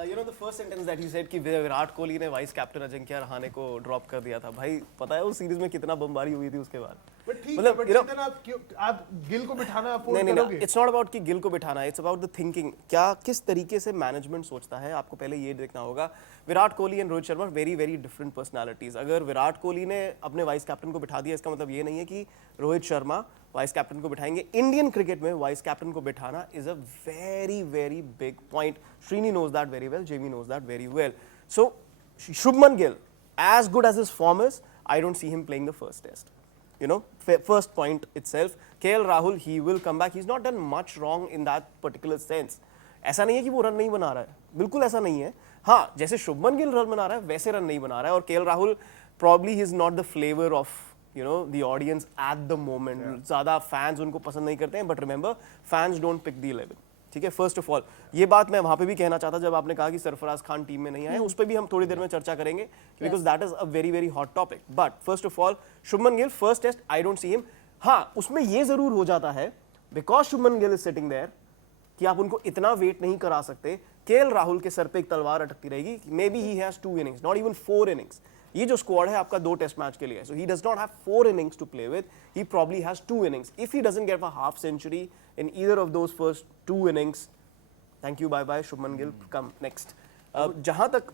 You know the first sentence that he said कि विराट कोहली ने वाइस कैप्टन अजिंक्य रहाणे को ड्रॉप कर दिया था। भाई पता है उस सीरीज में कितना बमबारी हुई थी उसके बाद। But ठीक है, but चेतन आप गिल को बिठाना अफोर्ड करोगे? इट्स नॉट अबाउट कि गिल को बिठाना, इट्स अबाउट द थिंकिंग। क्या किस तरीके से मैनेजमेंट सोचता है, आपको पहले ये देखना होगा। Virat Kohli and Rohit Sharma very very different personalities. अगर विराट कोहली ने अपने वाइस कैप्टन को बिठा दिया, इसका मतलब ये नहीं है कि रोहित शर्मा वाइस कैप्टन को बिठाएंगे। इंडियन क्रिकेट में वाइस कैप्टन को बिठाना is a very very big point. Srini knows that very well, Jamie knows that very well. So Shubman Gill, as good as his form is, I don't see him playing the first test. You know, first point itself. KL Rahul, he will come back. He's not done much wrong in that particular sense. ऐसा नहीं है कि वो run नहीं बना रहा है, बिल्कुल ऐसा नहीं है। हाँ, जैसे शुभमन गिल रन बना रहा है वैसे रन नहीं बना रहा है। और KL Rahul probably he is not the flavor of you know the audience at the moment. ज़्यादा फैंस उनको पसंद नहीं करते हैं, but remember fans don't pick the 11. ठीक है, फर्स्ट ऑफ ऑल ये बात मैं वहां पे भी कहना चाहता जब आपने कहा कि सरफराज खान टीम में नहीं आए, उस पर भी हम थोड़ी देर में चर्चा करेंगे because that is a very very hot topic. But first of all Shubman Gill first test I don't see him. हाँ, उसमें ये जरूर हो जाता है because Shubman Gill is sitting there कि आप उनको इतना वेट नहीं करा सकते। केएल राहुल के सर पे एक तलवार अटकती रहेगी। May be he has 2 innings, not even 4 innings। ये जो स्क्वाड है आपका 2 टेस्ट मैच के लिए, so he does not have 4 innings to play with, he probably has 2 innings। If he doesn't get a half century in either of those first 2 innings, thank you, bye bye Shubman Gill, come next. जहां तक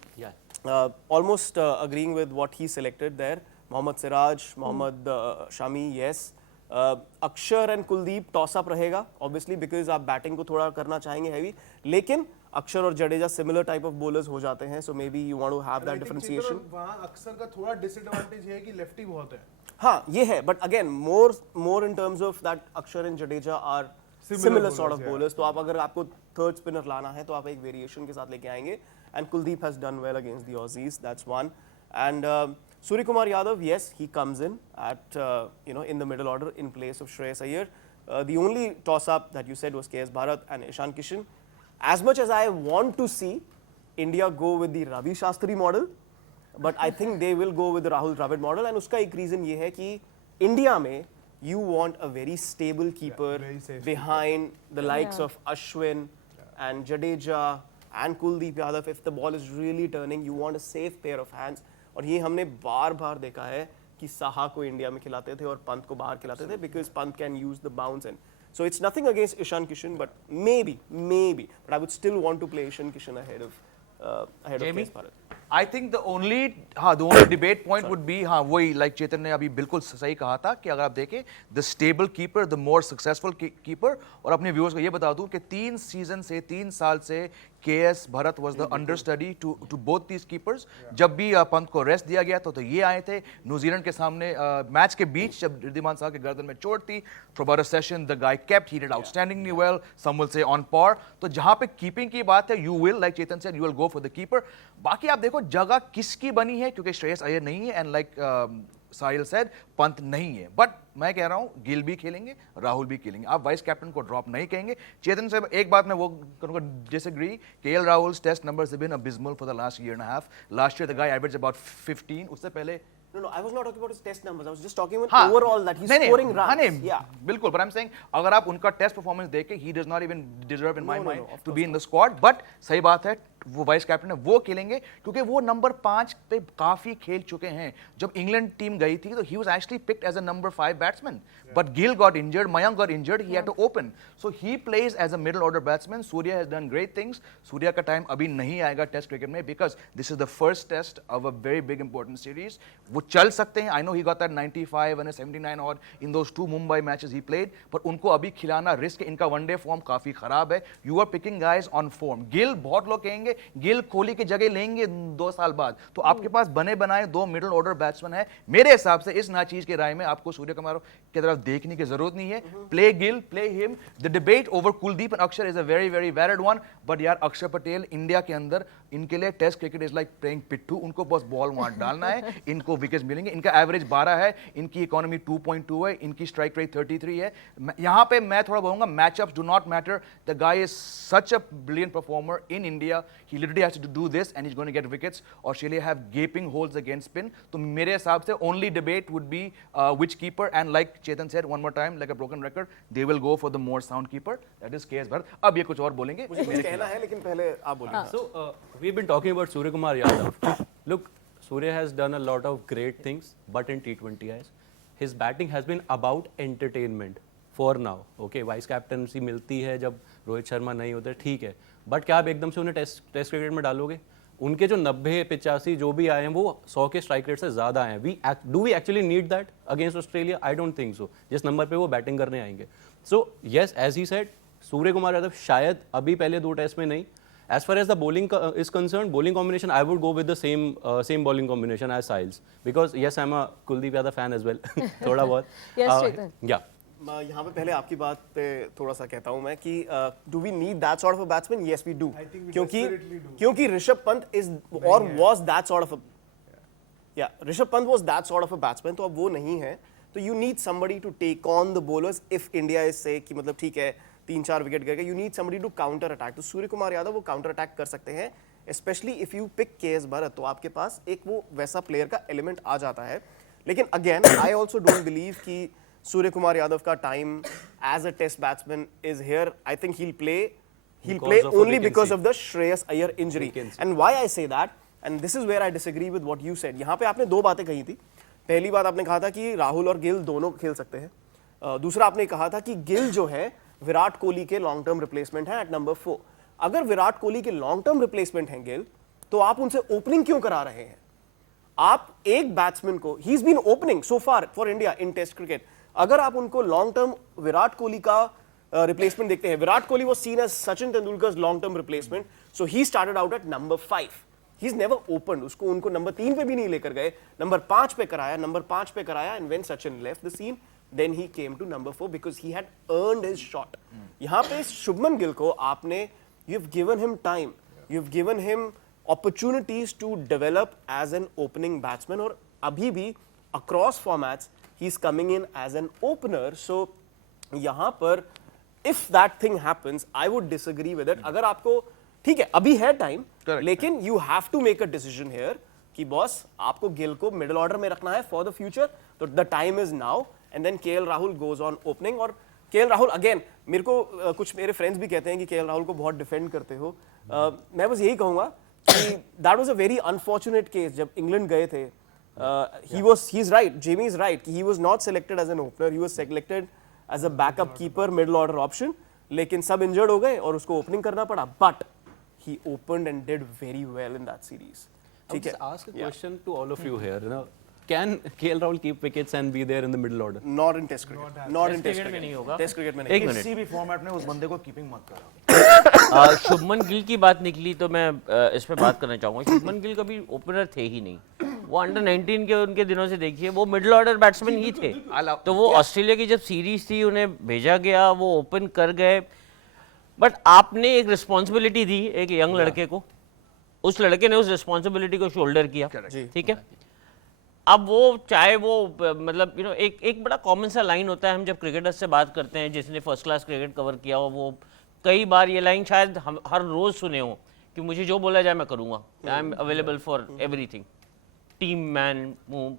almost agreeing with what he selected there, Mohammed Siraj, Mohammed Shami, yes. Axar and Kuldeep toss up रहेगा obviously because आप batting को थोड़ा करना चाहेंगे heavy, लेकिन अक्षर और Jadeja similar type of bowlers हो जाते हैं, so may be you want to have that differentiation. वहां अक्षर का थोड़ा डिसएडवांटेज है कि लेफ्टी बहुत है। हाँ ये है, but again more in terms of that Akshar and Jadeja are similar sort of bowlers. तो आप अगर आपको थर्ड स्पिनर लाना है तो आप एक वेरिएशन के साथ लेके आएंगे, and Kuldeep has done well against the Aussies, that's one. And Surya Kumar Yadav, yes, he comes in at in the middle order in place of Shreyas Iyer. The only toss-up that you said was KS Bharat and Ishan Kishan. As much as I want to see India go with the Ravi Shastri model, but I think they will go with the Rahul Dravid model, and उसका एक reason ये है कि India में you want a very stable keeper behind the likes of Ashwin and Jadeja and Kuldeep Yadav. If the ball is really turning, you want a safe pair of hands. और ये हमने बार-बार देखा है कि साहा को इंडिया में खिलाते थे और पंत को बाहर खिलाते थे, because Pant can use the bounce and so it's nothing against Ishan Kishan, but maybe, but I would still want to play Ishan Kishan ahead of KS Bharat. I think the only debate point would be वही like चेतन ने अभी बिल्कुल सही कहा था कि अगर आप देखें the stable keeper, the more successful keeper, और अपने viewers को ये बता दूं कि 3 साल से KS Bharat was the understudy to both these keepers. जब भी पंत को रेस्ट दिया गया तो ये आए थे न्यूजीलैंड के सामने मैच के बीच जब रिद्धिमान साहब के गर्दन में चोट थी. For about a session the guy kept, he did outstandingly well, some will say on par. तो जहाँ पे कीपिंग की बात है you will, like Chetan said, you will go for the keeper. बाकी आप देखो जगह किसकी बनी है, क्योंकि श्रेयस अय्यर नहीं है and like Sahil said Pant नहीं है, बट मैं कह रहा हूं गिल भी खेलेंगे, राहुल भी खेलेंगे. आप वाइस कैप्टन को ड्रॉप नहीं कहेंगे. चेतन से एक बात मैं वो करूंगा disagree. KL Rahul's test numbers have been abysmal for the last year and a half. Last year the guy averaged about 15. उससे पहले No, I was not talking about his test numbers. I was just talking about overall that he's scoring runs. Yeah, बिल्कुल. But I'm saying अगर आप उनका test performance देखें, he does not even deserve in my mind to be in the squad. But सही बात है वो vice captain है, वो खेलेंगे क्योंकि वो नंबर 5 पे काफी खेल चुके हैं. जब इंग्लैंड टीम गई थी तो he was actually picked as a number 5 batsman. But Gill got injured, Mayank got injured, he had to open. So he plays as a middle order batsman. Surya has done great things. Surya का time अभी नहीं आएगा test cricket में because this is the first test of a very big important series. वो चल सकते हैं. I know he got that 95 and a 79 odd in those 2 Mumbai matches he played. पर उनको अभी खिलाना रिस्क. इनका वनडे फॉर्म काफी खराब है. You are picking guys on form. Gill बहुत लोग कहेंगे गिल कोहली की जगह लेंगे 2 साल बाद, तो आपके पास बने बनाए 2 मिडिल ऑर्डर बैट्समैन है. मेरे हिसाब से इस नाचीज के राय में आपको सूर्य कुमार की तरफ देखने की जरूरत नहीं है. Play Gill, play him. The debate over Kuldeep and Axar is a very very valid one. But यार अक्षर पटेल इंडिया के अंदर इनके लिए test cricket is like playing pitthu. उनको बस बॉल वहां डालना है, इनको विकेट्स मिलेंगे. इनका एवरेज 12 है, इनकी इकोनॉमी 2.2 है, इनकी स्ट्राइक रेट 33 है. यहां पे मैं थोड़ा बोलूंगा matchups do not matter. The guy is such a brilliant performer in India. He literally has to do this and he's going to get wickets. Australia have gaping holes against spin. तो मेरे हिसाब से only debate would be which keeper, and like Chetan said one more time, like a broken record, they will go for the more sound keeper, that is KS Bharat. अब ये कुछ और बोलेंगे. मुझे कुछ कहना है लेकिन पहले आप बोलिए. So we've been talking about Surya Kumar Yadav. Look, Surya has done a lot of great things, but in T20 eyes, his batting has been about entertainment for now. Okay, vice captaincy मिलती है जब रोहित शर्मा नहीं होते, ठीक है, but क्या आप एकदम से उन्हें टेस्ट क्रिकेट में डालोगे? उनके जो 90-85 जो भी आए हैं वो 100 के स्ट्राइक रेट से ज़्यादा आए हैं. Do we actually need that against Australia? I don't think so. जिस नंबर पे वो बैटिंग करने आएंगे. So yes, as he said, Surya Kumar Yadav शायद अभी पहले 2 टेस्ट में नहीं. As far as the bowling is concerned, bowling combination, I would go with the same bowling combination as Sahil's, because yes, I'm a Kuldeep Yadav fan as well. थोड़ा बहुत. Yes, Chetan. Yeah. यहाँ पे पहले आपकी बात पे थोड़ा सा कहता हूँ मैं कि do we need that sort of a batsman? Yes we do, क्योंकि Rishabh Pant is or was that sort of a Rishabh Pant was that sort of a batsman. तो अब वो नहीं है, तो you need somebody to take on the bowlers if India is say कि मतलब ठीक है 3-4 विकेट गए, you need somebody to counter attack. तो सूर्य कुमार यादव वो काउंटर अटैक कर सकते हैं, specially if you pick KS Bharat. तो आपके पास एक वो वैसा प्लेयर का एलिमेंट आ जाता है. लेकिन again I also don't believe कि Surya Kumar Yadav ka time as a test batsman is here. I think he'll play only because of the Shreyas Iyer injury. And why I say that, and this is where I disagree with what you said. यहाँ पे आपने 2 बातें कही थी. पहली बात आपने कहा था कि राहुल और गिल दोनों खेल सकते हैं. दूसरा आपने कहा था कि गिल जो है विराट कोहली के लॉन्ग टर्म रिप्लेसमेंट है एट नंबर 4. अगर विराट कोहली के लॉन्ग टर्म रिप्लेसमेंट हैं गिल, तो आप उनसे ओपनिंग क्यों करा रहे हैं? आप एक बैट्समैन को, he is been opening so far for India in test cricket. अगर आप उनको लॉन्ग टर्म विराट कोहली का रिप्लेसमेंट देखते हैं, Virat Kohli was seen as Sachin Tendulkar's long term replacement, so he started out at number 5. he's never opened. उसको उनको नंबर 3 पे भी नहीं लेकर गए, नंबर 5 पे कराया, and when Sachin left the scene, then he came to number 4 because he had earned his shot. यहाँ पे शुभमन गिल को आपने, you've given him time, you've given him opportunities to develop as an opening batsman, और अभी भी across formats he's coming in as an opener. So यहाँ पर if that thing happens, I would disagree with it. अगर आपको ठीक है अभी है टाइम, लेकिन you have to make a decision here कि बॉस आपको गिल को मिडिल ऑर्डर में रखना है for the future, तो the time is now. And then KL Rahul goes on opening, और KL Rahul again, मेरे को कुछ मेरे फ्रेंड्स भी कहते हैं कि KL Rahul को बहुत डिफेंड करते हो. मैं बस यही कहूँगा कि that was a very unfortunate case जब इंग्लैंड गए थे. He's right, Jamie is right, he was not selected as an opener, he was selected as a backup keeper, middle order option, लेकिन सब इंजर्ड हो गए और उसको ओपनिंग करना पड़ा. But he opened and did very well in that series. I'll just ask a question to all of you here. You know, can KL Rahul keep wickets and be there in the middle order? Not in Test cricket. Not in Test cricket में नहीं होगा. Test cricket में एक नहीं. Minute. किसी भी format में उस बंदे को कीपिंग मत करो. शुभमन गिल की बात निकली तो मैं इस पे बात करना चाहूँगा. शुभमन गिल कभी ओपनर थे ही नहीं. वो अंडर 19 के उनके दिनों से देखिए, वो मिडिल ऑर्डर बैट्समैन ही थे. तो वो ऑस्ट्रेलिया की जब सीरीज थी उन्हें भेजा गया, वो ओपन कर गए. बट आपने एक रिस्पॉन्सिबिलिटी दी एक यंग लड़के को, उस लड़के ने उस रिस्पॉन्सिबिलिटी को शोल्डर किया. ठीक है. अब वो चाहे वो मतलब यू नो एक बड़ा कॉमन सा लाइन होता है, हम जब क्रिकेटर्स से बात करते हैं जिसने फर्स्ट क्लास क्रिकेट कवर किया हो, वो कई बार ये लाइन शायद हम हर रोज सुने हो कि मुझे जो बोला जाए मैं करूँगा, I am available for everything, team man move.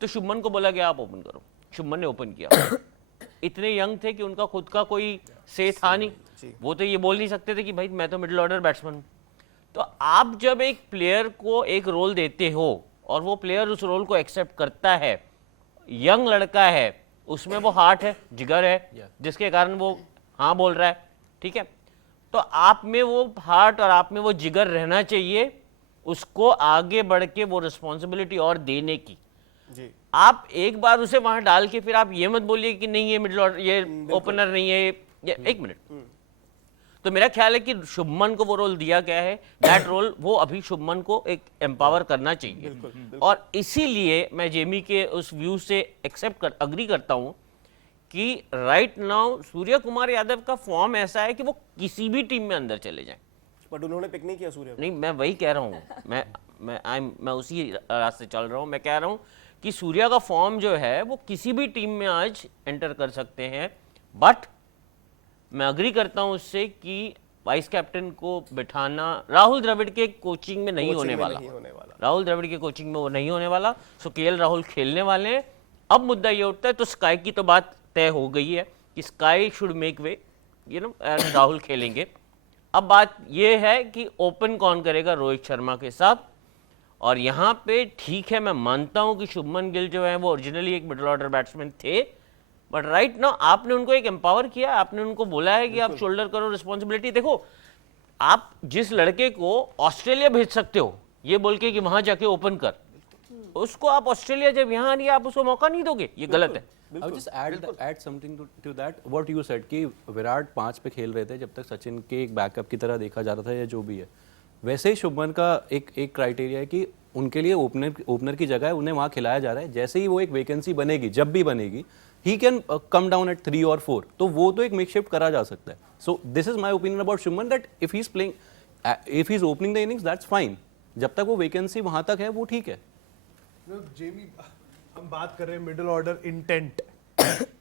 तो शुभमन को बोला गया आप ओपन करो, शुभमन ने ओपन किया. इतने यंग थे कि उनका खुद का कोई से था नहीं, वो तो ये बोल नहीं सकते थे कि भाई मैं तो मिडिल ऑर्डर बैट्समैन हूँ. तो आप जब एक प्लेयर को एक रोल देते हो और वो प्लेयर उस रोल को एक्सेप्ट करता है, यंग लड़का है, उसमें वो हार्ट है, जिगर है, जिसके कारण वो हाँ बोल रहा है. ठीक है. तो आप में वो हार्ट और आप में वो जिगर रहना चाहिए उसको आगे बढ़ के वो रिस्पॉन्सिबिलिटी और देने की. जी. आप एक बार उसे वहां डाल के फिर आप ये मत बोलिए कि नहीं ये मिडिल ऑर्डर, ये ओपनर नहीं है, ये एक मिनट. तो मेरा ख्याल है कि शुभमन को वो रोल दिया गया है, दैट रोल वो अभी शुभमन को एक एम्पावर करना चाहिए. और इसीलिए मैं जेमी के उस व्यू से अग्री करता हूं कि राइट नाउ सूर्य कुमार यादव का फॉर्म ऐसा है कि वो किसी भी टीम में अंदर चले जाएं. बट उन्होंने पिक नहीं किया सूर्य को. नहीं, मैं वही कह रहा हूँ, मैं उसी रास्ते चल रहा हूँ. मैं कह रहा हूँ कि सूर्या का फॉर्म जो है वो किसी भी टीम में आज एंटर कर सकते हैं. बट मैं अग्री करता हूं उससे कि वाइस कैप्टन को बिठाना राहुल द्रविड़ के कोचिंग में नहीं होने वाला. राहुल द्रविड़ के कोचिंग में वो नहीं होने वाला. सो केएल राहुल खेलने वाले हैं. अब मुद्दा ये उठता है, तो स्काई की तो बात तय हो गई है कि sky should make way, you know, and Rahul खेलेंगे. अब बात ये है कि ओपन कौन करेगा रोहित शर्मा के साथ. और यहाँ पे ठीक है, मैं मानता हूँ कि शुभमन गिल जो है वो ओरिजिनली एक मिडिल ऑर्डर बैट्समैन थे, बट राइट नाउ आपने उनको एक एम्पावर किया, आपने उनको बोला है कि आप शोल्डर करो रिस्पॉन्सिबिलिटी. देखो, आप जिस लड़के को ऑस्ट्रेलिया भेज सकते हो ये बोल के कि वहां जाके ओपन कर, उसको आप ऑस्ट्रेलिया जब यहाँ आनी आप उसको मौका नहीं दोगे, ये गलत है. I would just add something to that. What you said कि विराट 5 पे खेल रहे थे जब तक सचिन के एक बैकअप की तरह देखा जा रहा था या जो भी है, वैसे ही शुभमन का एक क्राइटेरिया है कि उनके लिए ओपनर की जगह है, उन्हें वहाँ खिलाया जा रहा है. जैसे ही वो एक वैकेंसी बनेगी, जब भी बनेगी, he can come down at 3 or 4, तो वो तो एक मेक शिफ्ट करा जा सकता है. So this is my opinion about Shubman, that if he's playing, if he's opening the innings, that's fine. जब तक वो वैकेंसी वहाँ तक है वो ठीक है. जेमी, हम बात कर रहे हैं मिडिल ऑर्डर इंटेंट.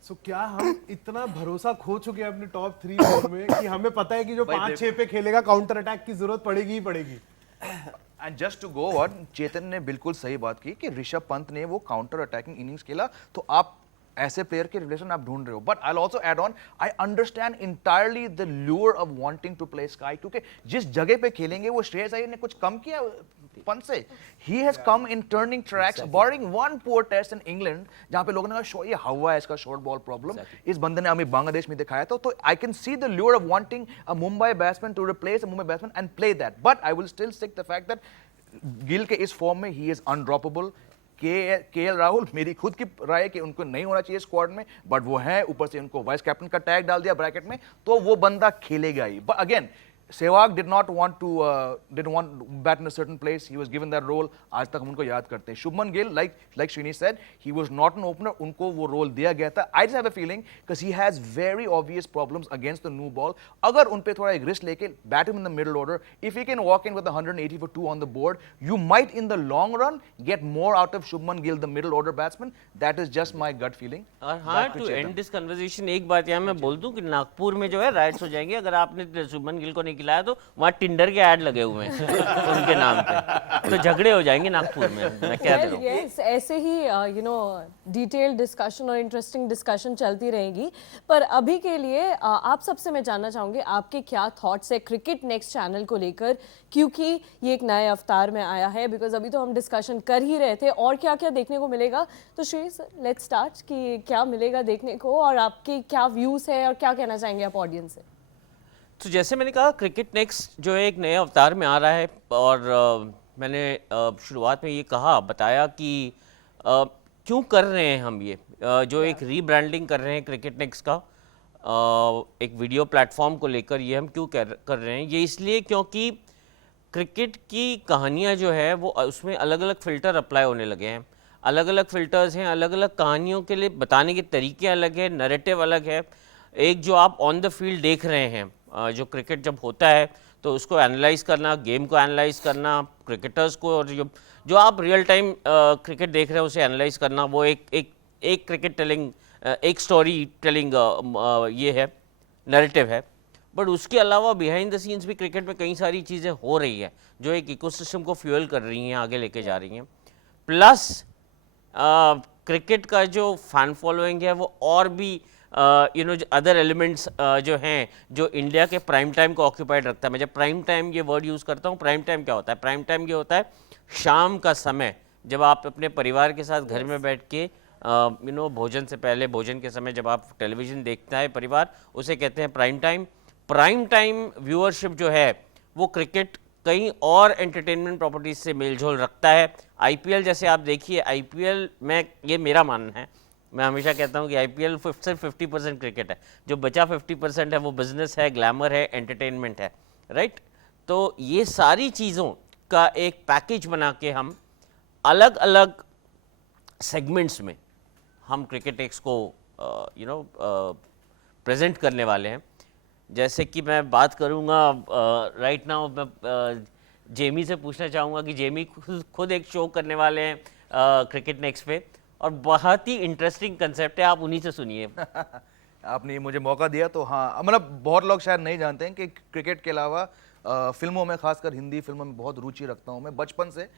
सो क्या हम इतना भरोसा खो चुके हैं अपने टॉप 3 में कि हमें पता है कि जो 5-6 पे खेलेगा काउंटर अटैक की जरूरत पड़ेगी ही पड़ेगी. And just to go on, Chetan ने बिल्कुल सही बात की कि ऋषभ पंत ने वो काउंटर अटैकिंग इनिंग्स खेला, तो आप ऐसे प्लेयर के रिलेशन आप ढूंढ रहे हो. But I will also add on, I understand entirely the lure of wanting to play SKY, क्योंकि जिस जगह पे खेलेंगे वो श्रेयस अय्यर ने कुछ कम किया पंत से. He has come in turning tracks, barring one poor test in England जहां पे लोगों ने कहा ये हवा है इसका शॉर्ट बॉल प्रॉब्लम. इस बंदे ने हमें बांग्लादेश में दिखाया था. तो I can see the lure of wanting a Mumbai batsman to replace a Mumbai batsman and play that. But I will still stick the fact that Gill के इस फॉर्म में he is undroppable. KL Rahul, मेरी खुद की राय है कि उनको नहीं होना चाहिए स्क्वाड में, बट वो है. ऊपर से उनको वाइस कैप्टन का टैग डाल दिया ब्रैकेट में, तो वो बंदा खेलेगा ही. But again Sehwag did not want to didn't want to bat in a certain place. He was given that role. आज तक हम उनको याद करते हैं. Shubman Gill, like Srini said, he was not an opener. उनको वो role दिया गया था. I just have a feeling because he has very obvious problems against the new ball. अगर उन पे थोड़ा एक risk लेके bat him in the middle order, if he can walk in with 180 for 2 on the board, you might in the long run get more out of Shubman Gill, the middle order batsman. That is just my gut feeling. और हाँ, to and this conversation एक बात यहाँ मैं बोल दूं कि नागपुर में जो है राइट्स हो जाएंगे अगर आपने शुभमन गिल को नहीं खिलाया तो वहाँ टिंडर के ऐड लगे हुए हैं उनके नाम पे, तो झगड़े हो जाएंगे नागपुर में, मैं कह दे रहा हूँ. Yes, ऐसे ही डिटेल्ड डिस्कशन और इंटरेस्टिंग डिस्कशन चलती रहेगी. पर अभी के लिए आप सबसे मैं जानना चाहूँगी आपके क्या थॉट्स है क्रिकेट नेक्स्ट चैनल को लेकर, क्योंकि ये एक नए अवतार में आया है. बिकॉज अभी तो हम डिस्कशन कर ही रहे थे और क्या क्या देखने को मिलेगा. तो श्री सर, लेट्स स्टार्ट कि क्या मिलेगा देखने को और आपके क्या व्यूज़ है और क्या कहना चाहेंगे आप ऑडियंस से. तो जैसे मैंने कहा क्रिकेट नेक्स्ट जो है एक नए अवतार में आ रहा है और मैंने शुरुआत में ये बताया कि क्यों कर रहे हैं हम ये जो एक रीब्रांडिंग कर रहे हैं क्रिकेट नेक्स्ट का एक वीडियो प्लेटफॉर्म को लेकर, ये हम क्यों कर रहे हैं. ये इसलिए क्योंकि क्रिकेट की कहानियाँ जो है वो उसमें अलग अलग फ़िल्टर अप्लाई होने लगे हैं. अलग अलग फ़िल्टर्स हैं, अलग अलग कहानियों के लिए बताने के तरीके अलग है, नैरेटिव अलग है. एक जो आप ऑन द फील्ड देख रहे हैं जो क्रिकेट जब होता है तो उसको एनालाइज करना, गेम को एनालाइज करना, क्रिकेटर्स को, और जो आप रियल टाइम क्रिकेट देख रहे हैं उसे एनालाइज करना, वो एक क्रिकेट टेलिंग, एक स्टोरी टेलिंग ये है, नैरेटिव है. बट उसके अलावा बिहाइंड द सीन्स भी क्रिकेट में कई सारी चीज़ें हो रही हैं जो एक इकोसिस्टम को फ्यूल कर रही हैं, आगे लेके जा रही हैं. प्लस क्रिकेट का जो फैन फॉलोइंग है वो और भी अदर एलिमेंट्स जो हैं जो इंडिया के प्राइम टाइम को ऑक्यूपाइड रखता है. मैं जब प्राइम टाइम ये वर्ड यूज़ करता हूँ, प्राइम टाइम क्या होता है? प्राइम टाइम ये होता है शाम का समय जब आप अपने परिवार के साथ घर में बैठ के भोजन से पहले, भोजन के समय जब आप टेलीविज़न देखता है परिवार, उसे कहते हैं prime time. Prime time viewership जो है वो क्रिकेट कई और एंटरटेनमेंट प्रॉपर्टीज से मेलझोल रखता है. आईपीएल जैसे आप देखिए, आईपीएल में ये मेरा मानना है, मैं हमेशा कहता हूँ कि आईपीएल सिर्फ 50% क्रिकेट है, जो बचा 50% है वो बिजनेस है, ग्लैमर है, एंटरटेनमेंट है, राइट. तो ये सारी चीज़ों का एक पैकेज बना के हम अलग अलग सेगमेंट्स में हम क्रिकेट एक्स को प्रेजेंट करने वाले हैं. जैसे कि मैं बात करूँगा राइट नाउ, मैं जेमी से पूछना चाहूँगा कि जेमी खुद एक शो करने वाले हैं क्रिकेट नेक्स्ट पे, और बहुत ही इंटरेस्टिंग कंसेप्ट है, आप उन्हीं से सुनिए. आपने मुझे मौका दिया तो हाँ, मतलब बहुत लोग शायद नहीं जानते हैं कि क्रिकेट के अलावा फिल्मों में, खासकर हिंदी फिल्मों में बहुत रुचि रखता हूँ मैं बचपन से.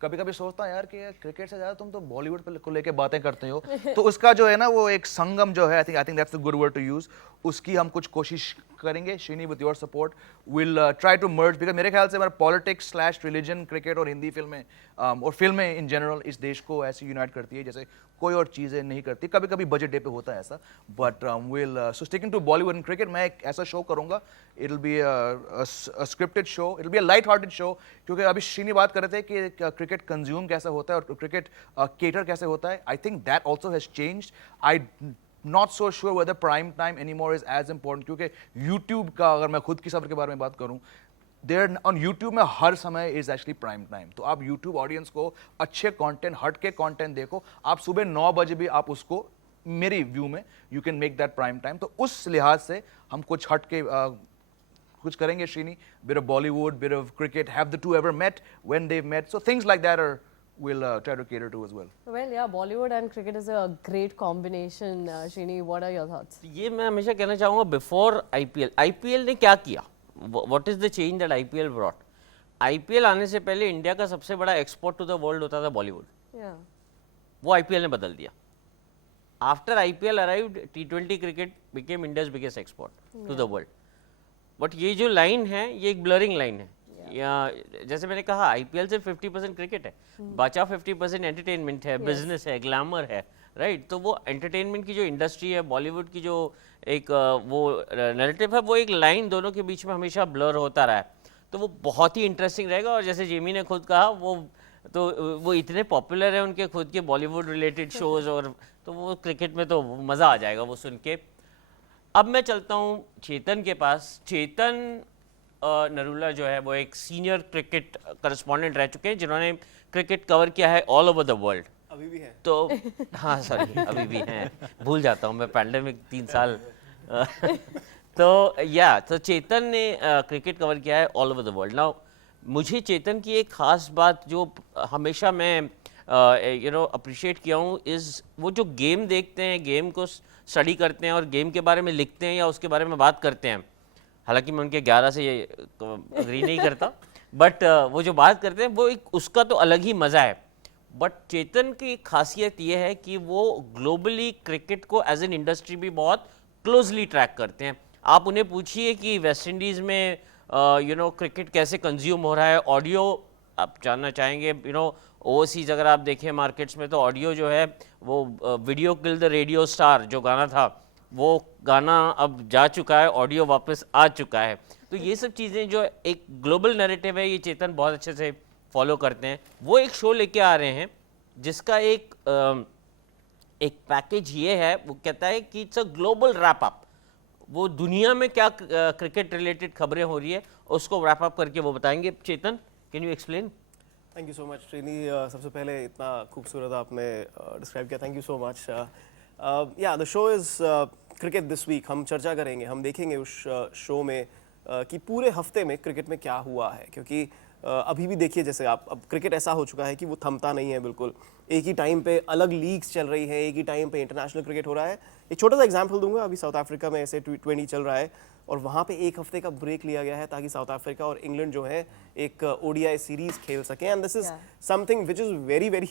कभी कभी सोचता हूँ यार कि क्रिकेट से ज़्यादा तुम तो बॉलीवुड को लेके बातें करते हो. तो उसका जो है ना वो एक संगम जो है, I think that's the good word to use, उसकी हम कुछ कोशिश करेंगे. Srini, with your support will try to merge, because मेरे ख्याल से हमारा पॉलिटिक्स / रिलीजन, क्रिकेट और हिंदी फिल्में और फिल्में इन जनरल इस देश को ऐसे यूनाइट करती है जैसे कोई और चीज़ें नहीं करती. कभी कभी बजट डे पे होता है ऐसा, but will so sticking to Bollywood and cricket. मैं एक ऐसा शो करूँगा, it will be a scripted show, it will be a light hearted show, क्योंकि अभी श्रीनी बात कर रहे थे कि क्रिकेट कंज्यूम कैसा होता है और क्रिकेट केटर कैसे होता है. I think that also has changed. I not so sure whether prime time anymore is as important, क्योंकि YouTube का, अगर मैं खुद की सफर के बारे में बात करूं, देयर ऑन YouTube में हर समय इज एक्चुअली प्राइम टाइम. तो आप YouTube ऑडियंस को अच्छे कंटेंट, हट के कंटेंट देखो. आप सुबह 9 बजे भी आप उसको, मेरी व्यू में, you can make that prime time. तो उस लिहाज से हम कुछ हट के कुछ करेंगे. Srini, bit of Bollywood, bit of cricket, have the two ever met, when they've met, so things like that are we'll try to cater to as well. Well, yeah, Bollywood and cricket is a great combination. Srini, what are your thoughts? ये मैं हमेशा कहना चाहूँगा, before IPL ने क्या किया, what is the change that IPL brought. IPL आने से पहले इंडिया का सबसे बड़ा एक्सपोर्ट टू द वर्ल्ड होता था बॉलीवुड. वो आईपीएल ने बदल दिया. After IPL arrived, T20 cricket became India's biggest export to the world. But ये जो लाइन है ये एक ब्लरिंग लाइन है. या जैसे मैंने कहा, आईपीएल सिर्फ 50% क्रिकेट है, बचा 50% एंटरटेनमेंट है, बिजनेस है, ग्लैमर है, राइट. तो वो एंटरटेनमेंट की जो इंडस्ट्री है, बॉलीवुड की जो एक वो नैरेटिव है, वो एक लाइन दोनों के बीच में हमेशा ब्लर होता रहा है. तो वो बहुत ही इंटरेस्टिंग रहेगा. और जैसे जेमी ने खुद कहा, वो इतने पॉपुलर है उनके खुद के बॉलीवुड रिलेटेड शोज, और तो वो क्रिकेट में तो मज़ा आ जाएगा वो सुन के. अब मैं चलता हूँ चेतन के पास. चेतन नरूला जो है वो एक सीनियर क्रिकेट करस्पॉन्डेंट रह चुके हैं जिन्होंने क्रिकेट कवर किया है ऑल ओवर द वर्ल्ड। अभी भी है। तो हाँ सॉरी अभी भी हैं, भूल जाता हूँ मैं, पैंडेमिक 3 साल तो चेतन ने क्रिकेट कवर किया है all over the world. Now मुझे चेतन की एक ख़ास बात जो हमेशा मैं अप्रिशिएट किया हूँ इज़ वो जो गेम देखते हैं, गेम को स्टडी करते हैं और गेम के बारे में लिखते हैं या उसके बारे में बात करते हैं। हालांकि मैं उनके 11 से ये अग्री नहीं करता, बट वो जो बात करते हैं वो एक उसका तो अलग ही मज़ा है। बट चेतन की खासियत ये है कि वो ग्लोबली क्रिकेट को एज एन इंडस्ट्री भी बहुत क्लोजली ट्रैक करते हैं। आप उन्हें पूछिए कि वेस्ट इंडीज़ में क्रिकेट कैसे कंज्यूम हो रहा है, ऑडियो आप जानना चाहेंगे। ओवरसीज़ अगर आप देखें मार्केट्स में तो ऑडियो जो है वो video kill the radio star जो गाना था वो गाना अब जा चुका है, ऑडियो वापस आ चुका है। तो ये सब चीज़ें जो एक ग्लोबल नैरेटिव है ये चेतन बहुत अच्छे से फॉलो करते हैं। वो एक शो लेके आ रहे हैं जिसका एक पैकेज ये है, वो कहता है कि it's a global wrap up. वो दुनिया में क्या क्रिकेट रिलेटेड खबरें हो रही है उसको रैप अप करके वो बताएंगे। Chetan, can you explain? Thank you so much Srini. सबसे पहले इतना खूबसूरत आपने डिस्क्राइब किया, thank you so much. Yeah the show is cricket this week. हम चर्चा करेंगे, हम देखेंगे उस शो में कि पूरे हफ्ते में क्रिकेट में क्या हुआ है, क्योंकि अभी भी देखिए जैसे आप अब क्रिकेट ऐसा हो चुका है कि वो थमता नहीं है बिल्कुल। एक ही टाइम पे अलग लीग्स चल रही है, एक ही टाइम पे इंटरनेशनल क्रिकेट हो रहा है। एक छोटा सा एग्जांपल दूंगा, अभी साउथ अफ्रीका में ऐसे T20 चल रहा है और वहाँ पे एक हफ्ते का ब्रेक लिया गया है ताकि साउथ अफ्रीका और इंग्लैंड जो है एक ODI सीरीज खेल सकें। And this is something which is very very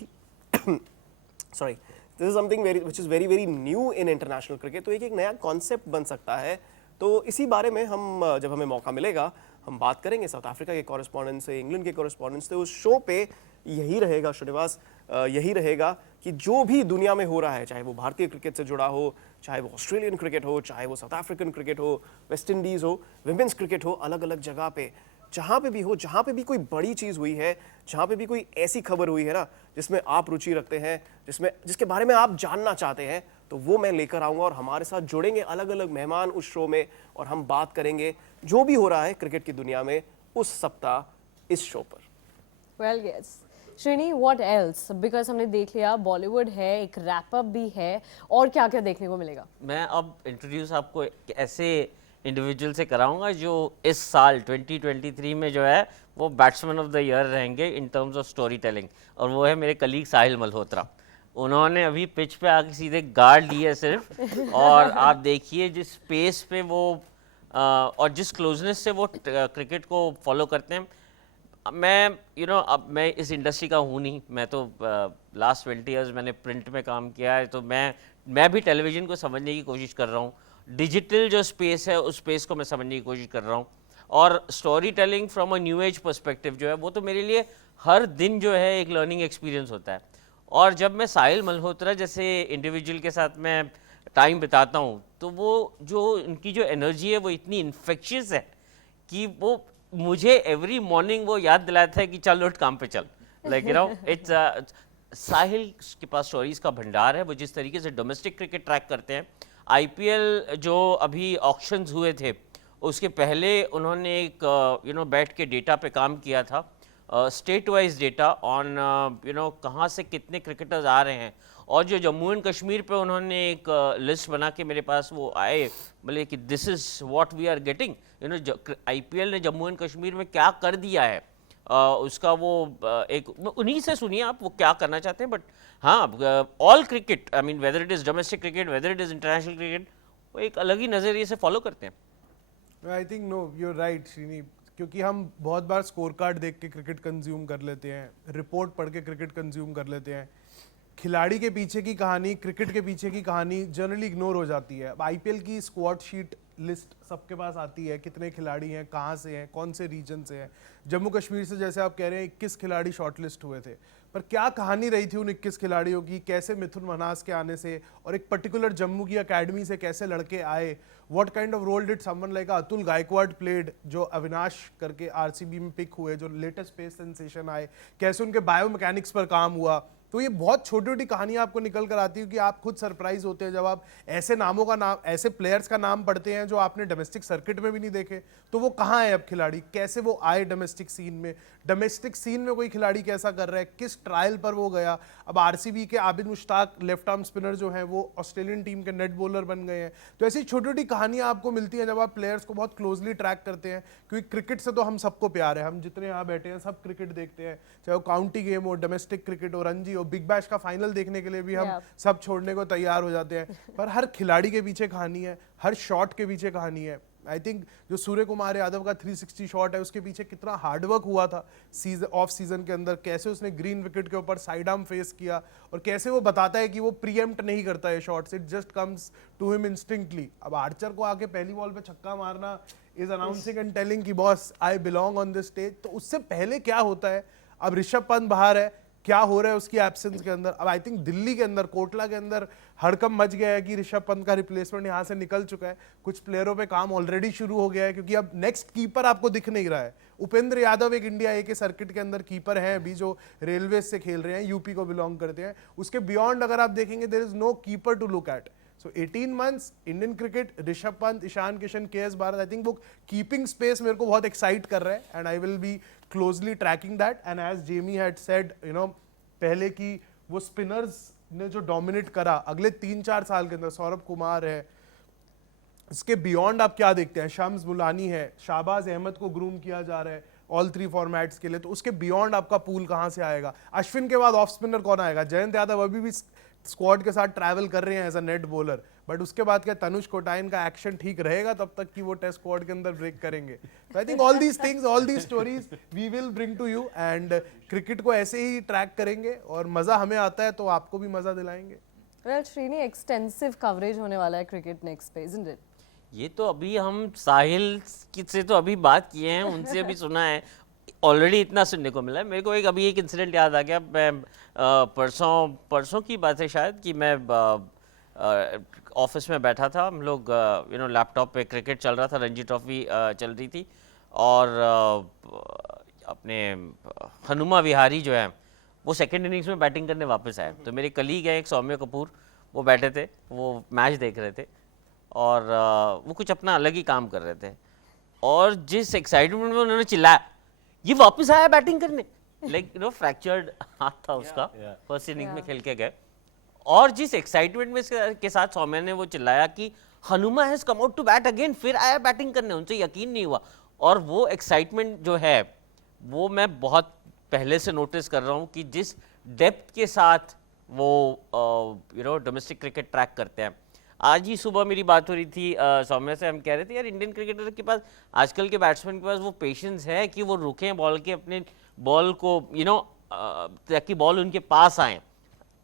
sorry this is something which is very very new in international cricket. तो एक नया कॉन्सेप्ट बन सकता है। तो इसी बारे में हम जब हमें मौका मिलेगा हम बात करेंगे साउथ अफ्रीका के कॉरेस्पॉन्डेंट से, इंग्लैंड के कॉरेस्पॉन्डेंट से। उस शो पे यही रहेगा श्रीनिवास, यही रहेगा कि जो भी दुनिया में हो रहा है, चाहे वो भारतीय क्रिकेट से जुड़ा हो, चाहे वो ऑस्ट्रेलियन क्रिकेट हो, चाहे वो साउथ अफ्रीकन क्रिकेट हो, वेस्ट इंडीज़ हो, विमेंस क्रिकेट हो, अलग अलग जगह पे जहाँ पे भी हो, जहाँ पे भी कोई बड़ी चीज़ हुई है, जहाँ पे भी कोई ऐसी खबर हुई है ना जिसमें आप रुचि रखते हैं, जिसके बारे में आप जानना चाहते हैं, तो वो मैं लेकर आऊँगा और हमारे साथ जुड़ेंगे अलग अलग मेहमान उस शो में और हम बात करेंगे जो भी हो रहा है क्रिकेट की दुनिया में उस सप्ताह इस शो पर। Well yes Srini, what else? Because हमने देख लिया बॉलीवुड है, एक रैप अप भी है, और क्या क्या देखने को मिलेगा? मैं अब इंट्रोड्यूस आपको ऐसे इंडिविजुअल से कराऊंगा जो इस साल 2023 में जो है वो बैट्समैन ऑफ द ईयर रहेंगे in terms of story telling, और वो है मेरे कलीग साहिल मल्होत्रा। उन्होंने अभी पिच पे आके सीधे गार्ड ली है सिर्फ, और आप देखिए जिस पेस पे वो और जिस क्लोजनेस से वो क्रिकेट को फॉलो करते हैं। मैं अब मैं इस इंडस्ट्री का हूँ नहीं, मैं तो लास्ट 20 इयर्स मैंने प्रिंट में काम किया है, तो मैं भी टेलीविज़न को समझने की कोशिश कर रहा हूँ। डिजिटल जो स्पेस है उस स्पेस को मैं समझने की कोशिश कर रहा हूँ, और story telling from a new age perspective जो है वो तो मेरे लिए हर दिन जो है एक लर्निंग एक्सपीरियंस होता है। और जब मैं साहिल मल्होत्रा जैसे इंडिविजुअल के साथ मैं टाइम बिताता हूँ तो वो जो उनकी जो एनर्जी है वो इतनी इन्फेक्शियस है कि वो मुझे एवरी मॉर्निंग वो याद दिलाता है कि चल उठ काम पे चल। इट्स साहिल के पास स्टोरीज का भंडार है। वो जिस तरीके से डोमेस्टिक क्रिकेट ट्रैक करते हैं, IPL जो अभी ऑक्शंस हुए थे उसके पहले उन्होंने एक बैठ के डेटा पे काम किया था, स्टेट वाइज डेटा ऑन कहाँ से कितने क्रिकेटर्स आ रहे हैं, और जो जम्मू एंड कश्मीर पे उन्होंने एक लिस्ट बना के मेरे पास वो आए, बोले कि this is what we are getting. IPL ने जम्मू एंड कश्मीर में क्या कर दिया है, उसका वो एक उन्हीं से सुनिए आप वो क्या करना चाहते हैं। बट हाँ, all cricket, I mean whether it is domestic cricket, whether it is international cricket, वो एक अलग ही नज़रिए से फॉलो करते हैं। I think no you are right Srini, क्योंकि हम बहुत बार स्कोर कार्ड देख के क्रिकेट कंज्यूम कर लेते हैं, रिपोर्ट पढ़ के क्रिकेट कंज्यूम कर लेते हैं। खिलाड़ी के पीछे की कहानी, क्रिकेट के पीछे की कहानी जनरली इग्नोर हो जाती है। अब IPL की स्क्वाड शीट लिस्ट सबके पास आती है, कितने खिलाड़ी हैं, कहाँ से हैं, कौन से रीजन से हैं। जम्मू कश्मीर से जैसे आप कह रहे हैं 21 खिलाड़ी शॉर्टलिस्ट हुए थे, पर क्या कहानी रही थी उन 21 खिलाड़ियों की, कैसे मिथुन मन्हास के आने से और एक पर्टिकुलर जम्मू की अकेडमी से कैसे लड़के आए, what kind of role did someone like Atul Gaikwad played, जो अविनाश करके RCB में पिक हुए, जो लेटेस्ट पेस सेंसेशन आए, कैसे उनके बायोमैकेनिक्स पर काम हुआ, तो ये बहुत छोटी छोटी कहानियां आपको निकल कर आती है कि आप खुद सरप्राइज होते हैं जब आप ऐसे नामों का नाम, ऐसे प्लेयर्स का नाम पढ़ते हैं जो आपने डोमेस्टिक सर्किट में भी नहीं देखे। तो वो कहाँ है अब खिलाड़ी, कैसे वो आए डोमेस्टिक सीन में, डोमेस्टिक सीन में कोई खिलाड़ी कैसा कर रहा है, किस ट्रायल पर वो गया। अब आरसीबी के Abid Mushtaq left arm spinner जो हैं वो ऑस्ट्रेलियन टीम के नेट बॉलर बन गए हैं। तो ऐसी छोटी छोटी कहानियां आपको मिलती हैं जब आप प्लेयर्स को बहुत क्लोजली ट्रैक करते हैं, क्योंकि क्रिकेट से तो हम सबको प्यार है, हम जितने यहाँ बैठे हैं सब क्रिकेट देखते हैं, चाहे वो काउंटी गेम हो, डोमेस्टिक क्रिकेट हो, रणजी हो, बिग बैश का फाइनल देखने के लिए भी हम सब छोड़ने को तैयार हो जाते हैं। पर हर खिलाड़ी के पीछे कहानी है, हर शॉट के पीछे कहानी है। आई थिंक जो सूर्य कुमार यादव का 360 शॉट है उसके पीछे कितना हार्डवर्क हुआ था ऑफ सीजन के अंदर, कैसे उसने ग्रीन विकेट के ऊपर साइड आर्म फेस किया और कैसे वो बताता है कि वो प्रीएम्प्ट नहीं करता है shots, it just comes to him instinctively. अब आर्चर को आके पहली बॉल पे छक्का मारना इज अनाउंसिंग एंड टेलिंग कि boss I belong on this stage. तो उससे पहले क्या होता है, अब ऋषभ पंत बाहर है, क्या हो रहा है उसकी एब्सेंस के अंदर। अब आई थिंक दिल्ली के अंदर, कोटला के अंदर हड़कंप मच गया है कि ऋषभ पंत का रिप्लेसमेंट यहाँ से निकल चुका है। कुछ प्लेयरों पे काम ऑलरेडी शुरू हो गया है, क्योंकि अब नेक्स्ट कीपर आपको दिख नहीं रहा है। उपेंद्र यादव एक इंडिया ए के सर्किट के अंदर कीपर हैं अभी, जो रेलवे से खेल रहे हैं, यूपी को बिलोंग करते हैं। उसके बियॉन्ड अगर आप देखेंगे there is no keeper to look at. So 18 months Indian cricket, Rishabh Pant, Ishan Kishan, KS Bharat, I think वो कीपिंग स्पेस मेरे को बहुत एक्साइट कर रहा है and I will be closely tracking that. And as Jamie had said पहले की वो स्पिनर्स ने जो डोमिनेट करा अगले 3-4 साल के अंदर, सौरभ कुमार है, इसके बियॉन्ड आप क्या देखते हैं, शम्स बुलानी है, शाहबाज अहमद को ग्रूम किया जा रहा है ऑल 3 फॉर्मेट्स के लिए, तो उसके बियॉन्ड आपका पूल कहां से आएगा। अश्विन के बाद ऑफ स्पिनर कौन आएगा, जयंत यादव अभी भी स्क्वाड के साथ ट्रैवल कर रहे हैं as a net bowler, but उसके बाद क्या तनुष कोटाइन का एक्शन ठीक रहेगा तब तक कि वो टेस्ट स्क्वाड के अंदर ब्रेक करेंगे। तो I think all these things, all these stories we will bring to you and cricket को ऐसे ही ट्रैक करेंगे और मजा हमें आता है तो आपको भी मजा दिलाएंगे। वेल श्रीनी, एक्सटेंसिव कवरेज होने वाला है क्रिकेट नेक्स्ट पे, इजंट इट? ये तो अभी हम साहिल से तो अभी बात किए हैं, उनसे अभी सुना है, ऑलरेडी इतना सुनने को मिला है। मेरे को अभी एक इंसिडेंट याद आ गया, मैं परसों की बात है शायद, कि मैं ऑफिस में बैठा था, हम लोग लैपटॉप पे क्रिकेट चल रहा था, रणजी ट्रॉफी चल रही थी, और अपने हनुमा विहारी जो है वो सेकंड इनिंग्स में बैटिंग करने वापस आए। तो मेरे कलीग हैं एक सौम्य कपूर, वो बैठे थे, वो मैच देख रहे थे और वो कुछ अपना अलग ही काम कर रहे थे, और जिस एक्साइटमेंट में उन्होंने चिल्लाया ये वापस आया बैटिंग करने, लाइक फ्रैक्चर्ड हाथ था उसका, फर्स्ट इनिंग में खेल के गए, और जिस एक्साइटमेंट में के साथ सौम्य ने वो चिल्लाया कि Hanuma has come out to bat again, फिर आया बैटिंग करने, उनसे यकीन नहीं हुआ। और वो एक्साइटमेंट जो है वो मैं बहुत पहले से नोटिस कर रहा हूँ कि जिस डेप्थ के साथ वो डोमेस्टिक क्रिकेट ट्रैक करते हैं। आज ही सुबह मेरी बात हो रही थी सौम्य से, हम कह रहे थे यार इंडियन क्रिकेटर के पास, आजकल के बैट्समैन के पास वो पेशेंस है कि वो रुकें बॉल के, अपने बॉल को ताकि बॉल उनके पास आए,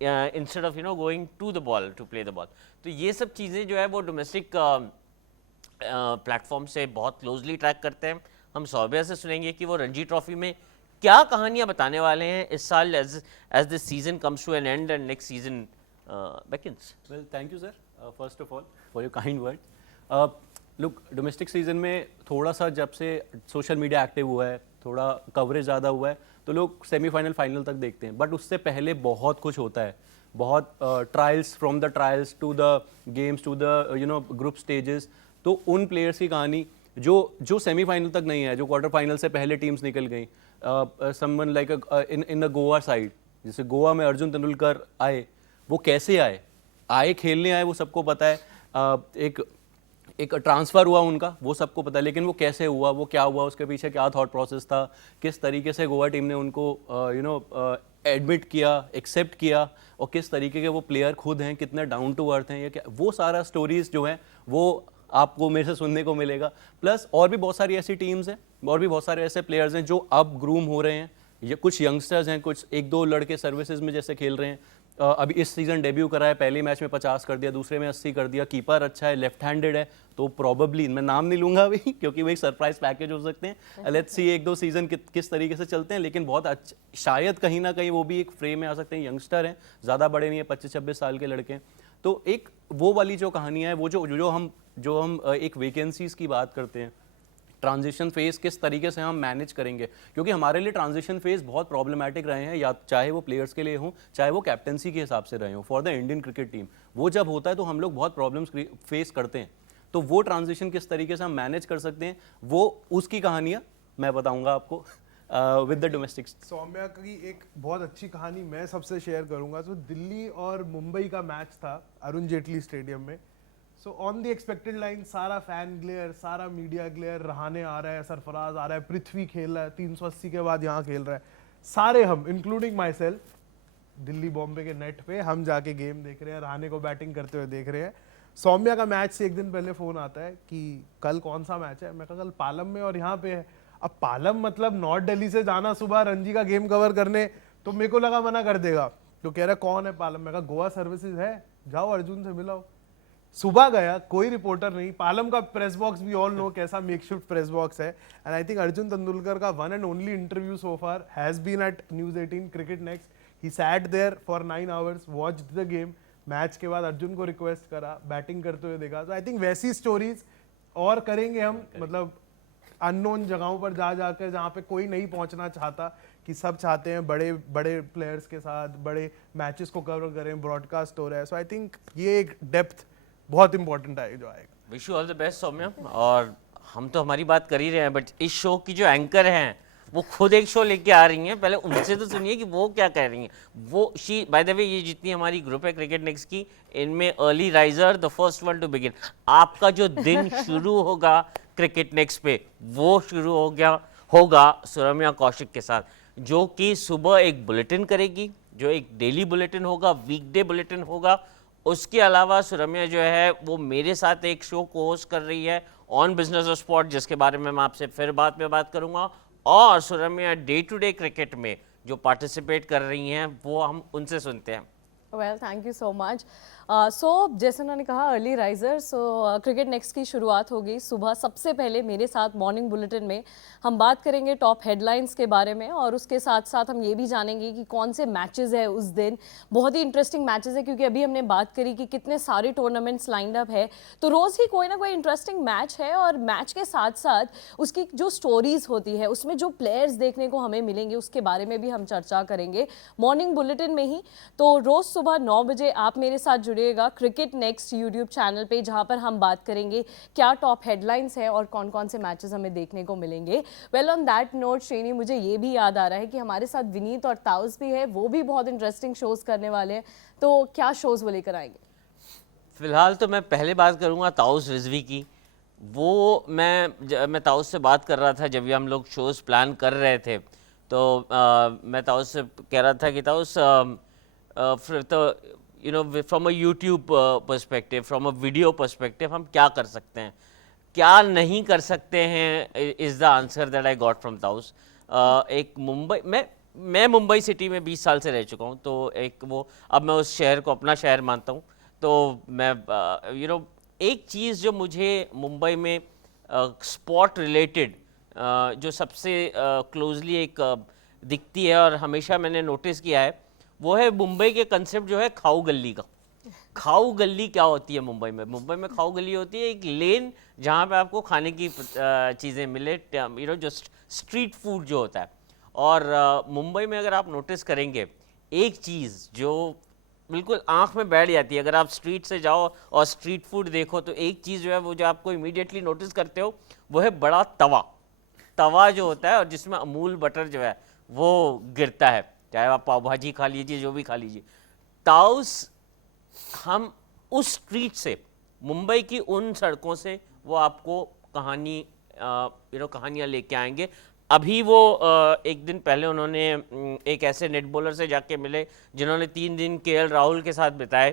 instead of going to the ball to play the ball. तो ये सब चीज़ें जो है वो डोमेस्टिक प्लेटफॉर्म से बहुत क्लोजली ट्रैक करते हैं। हम सौम्य से सुनेंगे कि वो रणजी ट्रॉफी में क्या कहानियाँ बताने वाले हैं इस साल, as this season comes to an end and next season begins. Well, thank you, sir. First of all, for your kind words. Look, domestic season में थोड़ा सा जब से सोशल मीडिया एक्टिव हुआ है, थोड़ा कवरेज ज़्यादा हुआ है, तो लोग सेमीफाइनल फाइनल तक देखते हैं, बट उससे पहले बहुत कुछ होता है, बहुत trials, from the trials to the games to the group stages. तो उन प्लेयर्स की कहानी जो सेमीफाइनल तक नहीं है, जो क्वार्टर फाइनल से पहले टीम्स निकल गई, someone like in the Goa side, जैसे गोवा में अर्जुन तेंदुलकर आए, वो कैसे आए खेलने आए, वो सबको पता है। एक ट्रांसफ़र हुआ उनका, वो सबको पता है, लेकिन वो कैसे हुआ, वो क्या हुआ, उसके पीछे क्या थॉट प्रोसेस था, किस तरीके से गोवा टीम ने उनको एडमिट किया, एक्सेप्ट किया, और किस तरीके के वो प्लेयर खुद हैं, कितने डाउन टू अर्थ हैं, ये क्या, वो सारा स्टोरीज जो हैं वो आपको मेरे से सुनने को मिलेगा। प्लस और भी बहुत सारी ऐसी टीम्स हैं, और भी बहुत सारे ऐसे प्लेयर्स हैं जो अब ग्रूम हो रहे हैं, ये कुछ यंगस्टर्स हैं, कुछ 1-2 लड़के सर्विसेज में जैसे खेल रहे हैं। अभी इस सीज़न डेब्यू करा है, पहले मैच में 50 कर दिया, दूसरे में 80 कर दिया, कीपर अच्छा है, लेफ्ट हैंडेड है, तो प्रोबेबली, मैं नाम नहीं लूंगा अभी क्योंकि वो एक सरप्राइज पैकेज हो सकते हैं, लेट्स सी 1-2 सीजन किस तरीके से चलते हैं, लेकिन बहुत अच्छा, शायद कहीं ना कहीं वो भी एक फ्रेम में आ सकते हैं। यंगस्टर हैं, ज़्यादा बड़े नहीं है, 25-26 साल के लड़के हैं। तो एक वो वाली जो कहानी है, वो जो हम एक वैकेंसीज की बात करते हैं ट्रांजिशन फेज किस तरीके से हम मैनेज करेंगे, क्योंकि हमारे लिए ट्रांजिशन फेज बहुत प्रॉब्लमेटिक रहे हैं, या चाहे वो प्लेयर्स के लिए हो चाहे वो कैप्टनसी के हिसाब से रहे हो for the Indian cricket team. वो जब होता है तो हम लोग बहुत प्रॉब्लम्स फेस करते हैं, तो वो ट्रांजिशन किस तरीके से हम मैनेज कर सकते हैं वो उसकी कहानियाँ मैं बताऊंगा आपको विद द डोमेस्टिक। सौम्या की एक बहुत अच्छी कहानी मैं सबसे शेयर करूंगा। तो दिल्ली और मुंबई का मैच था अरुण जेटली स्टेडियम में। So on the expected line सारा फैन ग्लेयर, सारा मीडिया ग्लेयर, रहाने आ रहा है, सरफराज आ रहा है, पृथ्वी खेल रहा है, 380 के बाद यहाँ खेल रहा है, सारे हम including my self Delhi Bombay के नेट पे हम जाके गेम देख रहे हैं, रहाने को बैटिंग करते हुए देख रहे हैं। सौम्या का मैच से एक दिन पहले फ़ोन आता है कि कल कौन सा मैच है। मैं कहा कल पालम में और यहाँ पे है। अब पालम मतलब नॉर्थ दिल्ली से जाना सुबह रणजी का गेम कवर करने, तो मेरे को लगा मना कर देगा। तो कह रहा कौन है पालम। मैं कहा गोवा सर्विसेज है, जाओ अर्जुन से मिलाओ। सुबह गया, कोई रिपोर्टर नहीं। पालम का प्रेस बॉक्स भी ऑल नो कैसा मेकशिफ्ट प्रेस बॉक्स है। And I think Arjun Tendulkar का one and only interview so far has been at News 18 cricket next. He sat there for 9 hours, watched the game. Match के बाद अर्जुन को request करा, batting करते हुए देखा। तो आई थिंक वैसी स्टोरीज और करेंगे हम, मतलब अननोन जगहों पर जा जाकर जहाँ पे कोई नहीं पहुँचना चाहता, कि सब चाहते हैं बड़े बड़े प्लेयर्स के साथ बड़े मैचेस को कवर करें, ब्रॉडकास्ट हो रहा है। सो आई थिंक ये एक डेप्थ बहुत इंपॉर्टेंट है जो आएगा। Wish you all the best Soumya. और हम तो हमारी बात कर ही रहे हैं, बट इस शो की जो एंकर हैं वो खुद एक शो लेके आ रही हैं। पहले उनसे तो सुनिए कि वो क्या कह रही हैं। वो शी बाय द वे, ये जितनी हमारी ग्रुप है क्रिकेट नेक्स्ट की, इनमें early riser the first one two begin. आपका जो दिन शुरू होगा क्रिकेट नेक्स्ट पे, वो शुरू होगा सुरम्या कौशिक के साथ, जो कि सुबह एक बुलेटिन करेगी, जो एक डेली बुलेटिन होगा, वीकडे बुलेटिन होगा। उसके अलावा सुरम्या जो है वो मेरे साथ एक शो को होस्ट कर रही है ऑन बिजनेस और स्पोर्ट, जिसके बारे में मैं आपसे फिर बाद में बात करूंगा। और सुरम्या डे टू डे क्रिकेट में जो पार्टिसिपेट कर रही हैं वो हम उनसे सुनते हैं। Well thank you so much. So जैसे उन्होंने कहा early riser, so cricket next की शुरुआत होगी सुबह। सबसे पहले मेरे साथ मॉर्निंग बुलेटिन में हम बात करेंगे टॉप हेडलाइंस के बारे में, और उसके साथ साथ हम ये भी जानेंगे कि कौन से मैचेस है उस दिन। बहुत ही इंटरेस्टिंग मैचेस है, क्योंकि अभी हमने बात करी कि कितने सारे टूर्नामेंट्स लाइंड अप है, तो रोज़ ही कोई ना कोई इंटरेस्टिंग मैच है। और मैच के साथ साथ उसकी जो स्टोरीज होती है, उसमें जो प्लेयर्स देखने को हमें मिलेंगे, उसके बारे में भी हम चर्चा करेंगे मॉर्निंग बुलेटिन में ही। तो रोज़ सुबह 9 बजे आप मेरे साथ जुड़िएगा क्रिकेट नेक्स्ट यूट्यूब चैनल पे, जहां पर हम बात करेंगे क्या टॉप हेडलाइंस है और कौन कौन से मैचेस हमें देखने को मिलेंगे। वेल ऑन दैट नोट श्रेणी, मुझे ये भी याद आ रहा है कि हमारे साथ विनीत और ताउस भी है, वो भी बहुत इंटरेस्टिंग शोज करने वाले हैं। तो क्या शोज वो लेकर आएंगे? फिलहाल तो मैं पहले बात करूंगा ताउस रिजवी की। वो मैं ताउस से बात कर रहा था जब भी हम लोग शोज प्लान कर रहे थे, तो मैं ताउस से कह रहा था कि ताउस तो you know from a YouTube perspective, from a video perspective, हम क्या कर सकते हैं, क्या नहीं कर सकते हैं, is the answer that I got from taus. एक मुंबई, मैं मुंबई सिटी में 20 साल से रह चुका हूँ, तो एक वो अब मैं उस शहर को अपना शहर मानता हूँ। तो मैं यू नो एक चीज़ जो मुझे मुंबई में स्पोर्ट रिलेटेड जो सबसे क्लोजली एक दिखती है और हमेशा मैंने नोटिस किया है, वो है मुंबई के कंसेप्ट जो है खाऊ गली का। खाऊ गली क्या होती है मुंबई में? मुंबई में खाऊ गली होती है एक लेन जहाँ पे आपको खाने की चीज़ें मिले, यू नो जो स्ट्रीट फूड जो होता है। और मुंबई में अगर आप नोटिस करेंगे एक चीज़ जो बिल्कुल आंख में बैठ जाती है, अगर आप स्ट्रीट से जाओ और स्ट्रीट फूड देखो, तो एक चीज़ जो है वो जो आपको इमीडिएटली नोटिस करते हो वो है बड़ा तवा जो होता है, और जिसमें अमूल बटर जो है वो गिरता है, चाहे आप पाव भाजी खा लीजिए, जो भी खा लीजिए। ताउस हम उस स्ट्रीट से, मुंबई की उन सड़कों से वो आपको कहानियाँ लेके आएंगे। अभी वो एक दिन पहले उन्होंने एक ऐसे नेट बॉलर से जाके मिले जिन्होंने 3 दिन केएल राहुल के साथ बिताए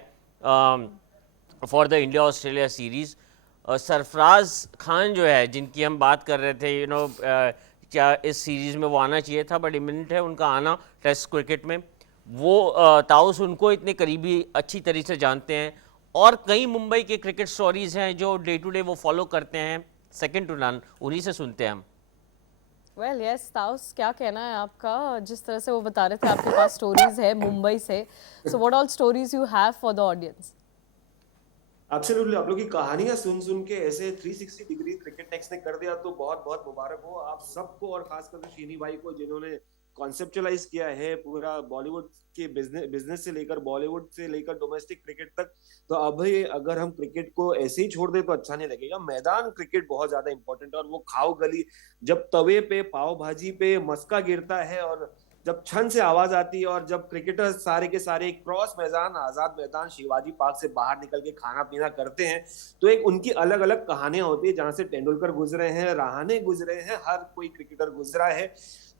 for the India Australia series. Sarfaraz Khan जो है, जिनकी हम बात कर रहे थे, क्या इस सीरीज़ में वो आना चाहिए था, बट इमिनेंट है उनका आना टेस्ट क्रिकेट में। वो ताउस उनको इतने करीबी अच्छी तरीके से जानते हैं, और कई मुंबई के क्रिकेट स्टोरीज़ हैं जो डे टू डे वो फॉलो करते हैं, सेकंड टू नन, उन्हीं से सुनते हैं हम। वेल यस ताउस, क्या कहना है आपका? जिस तरह से वो बता रहे थे आपके पास स्टोरीज है मुंबई से, so what all stories you have for the audience? Absolutely, आप लोग की कहानियां सुन सुन के ऐसे 360 डिग्री क्रिकेट नेक्स्ट ने कर दिया, तो बहुत बहुत मुबारक हो आप सबको, और खासकर शीनी भाई को जिन्होंने कॉन्सेप्चुअलाइज किया है पूरा बॉलीवुड के बिजनेस से लेकर बॉलीवुड से लेकर डोमेस्टिक क्रिकेट तक। तो अभी अगर हम क्रिकेट को ऐसे ही छोड़ दे तो अच्छा नहीं लगेगा। मैदान क्रिकेट बहुत ज्यादा इंपॉर्टेंट है, और वो खाओ गली, जब तवे पे पाव भाजी पे मस्का गिरता है और जब छन से आवाज आती है, और जब क्रिकेटर्स सारे के सारे क्रॉस मैदान, आजाद मैदान, शिवाजी पार्क से बाहर निकल के खाना पीना करते हैं, तो एक उनकी अलग अलग कहानियां होती है, जहां से तेंदुलकर गुजरे हैं, रहाणे गुजरे हैं, हर कोई क्रिकेटर गुजरा है।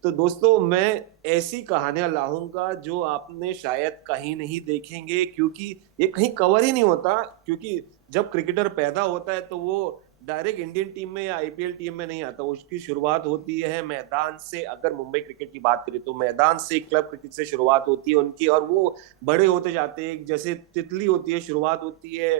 तो दोस्तों, मैं ऐसी कहानियां लाऊंगा जो आपने शायद कहीं नहीं देखेंगे, क्योंकि ये कहीं कवर ही नहीं होता। क्योंकि जब क्रिकेटर पैदा होता है तो वो डायरेक्ट इंडियन टीम में या आईपीएल टीम में नहीं आता, उसकी शुरुआत होती है मैदान से। अगर मुंबई क्रिकेट की बात करें तो मैदान से, क्लब क्रिकेट से शुरुआत होती है उनकी, और वो बड़े होते जाते हैं। जैसे तितली होती है, शुरुआत होती है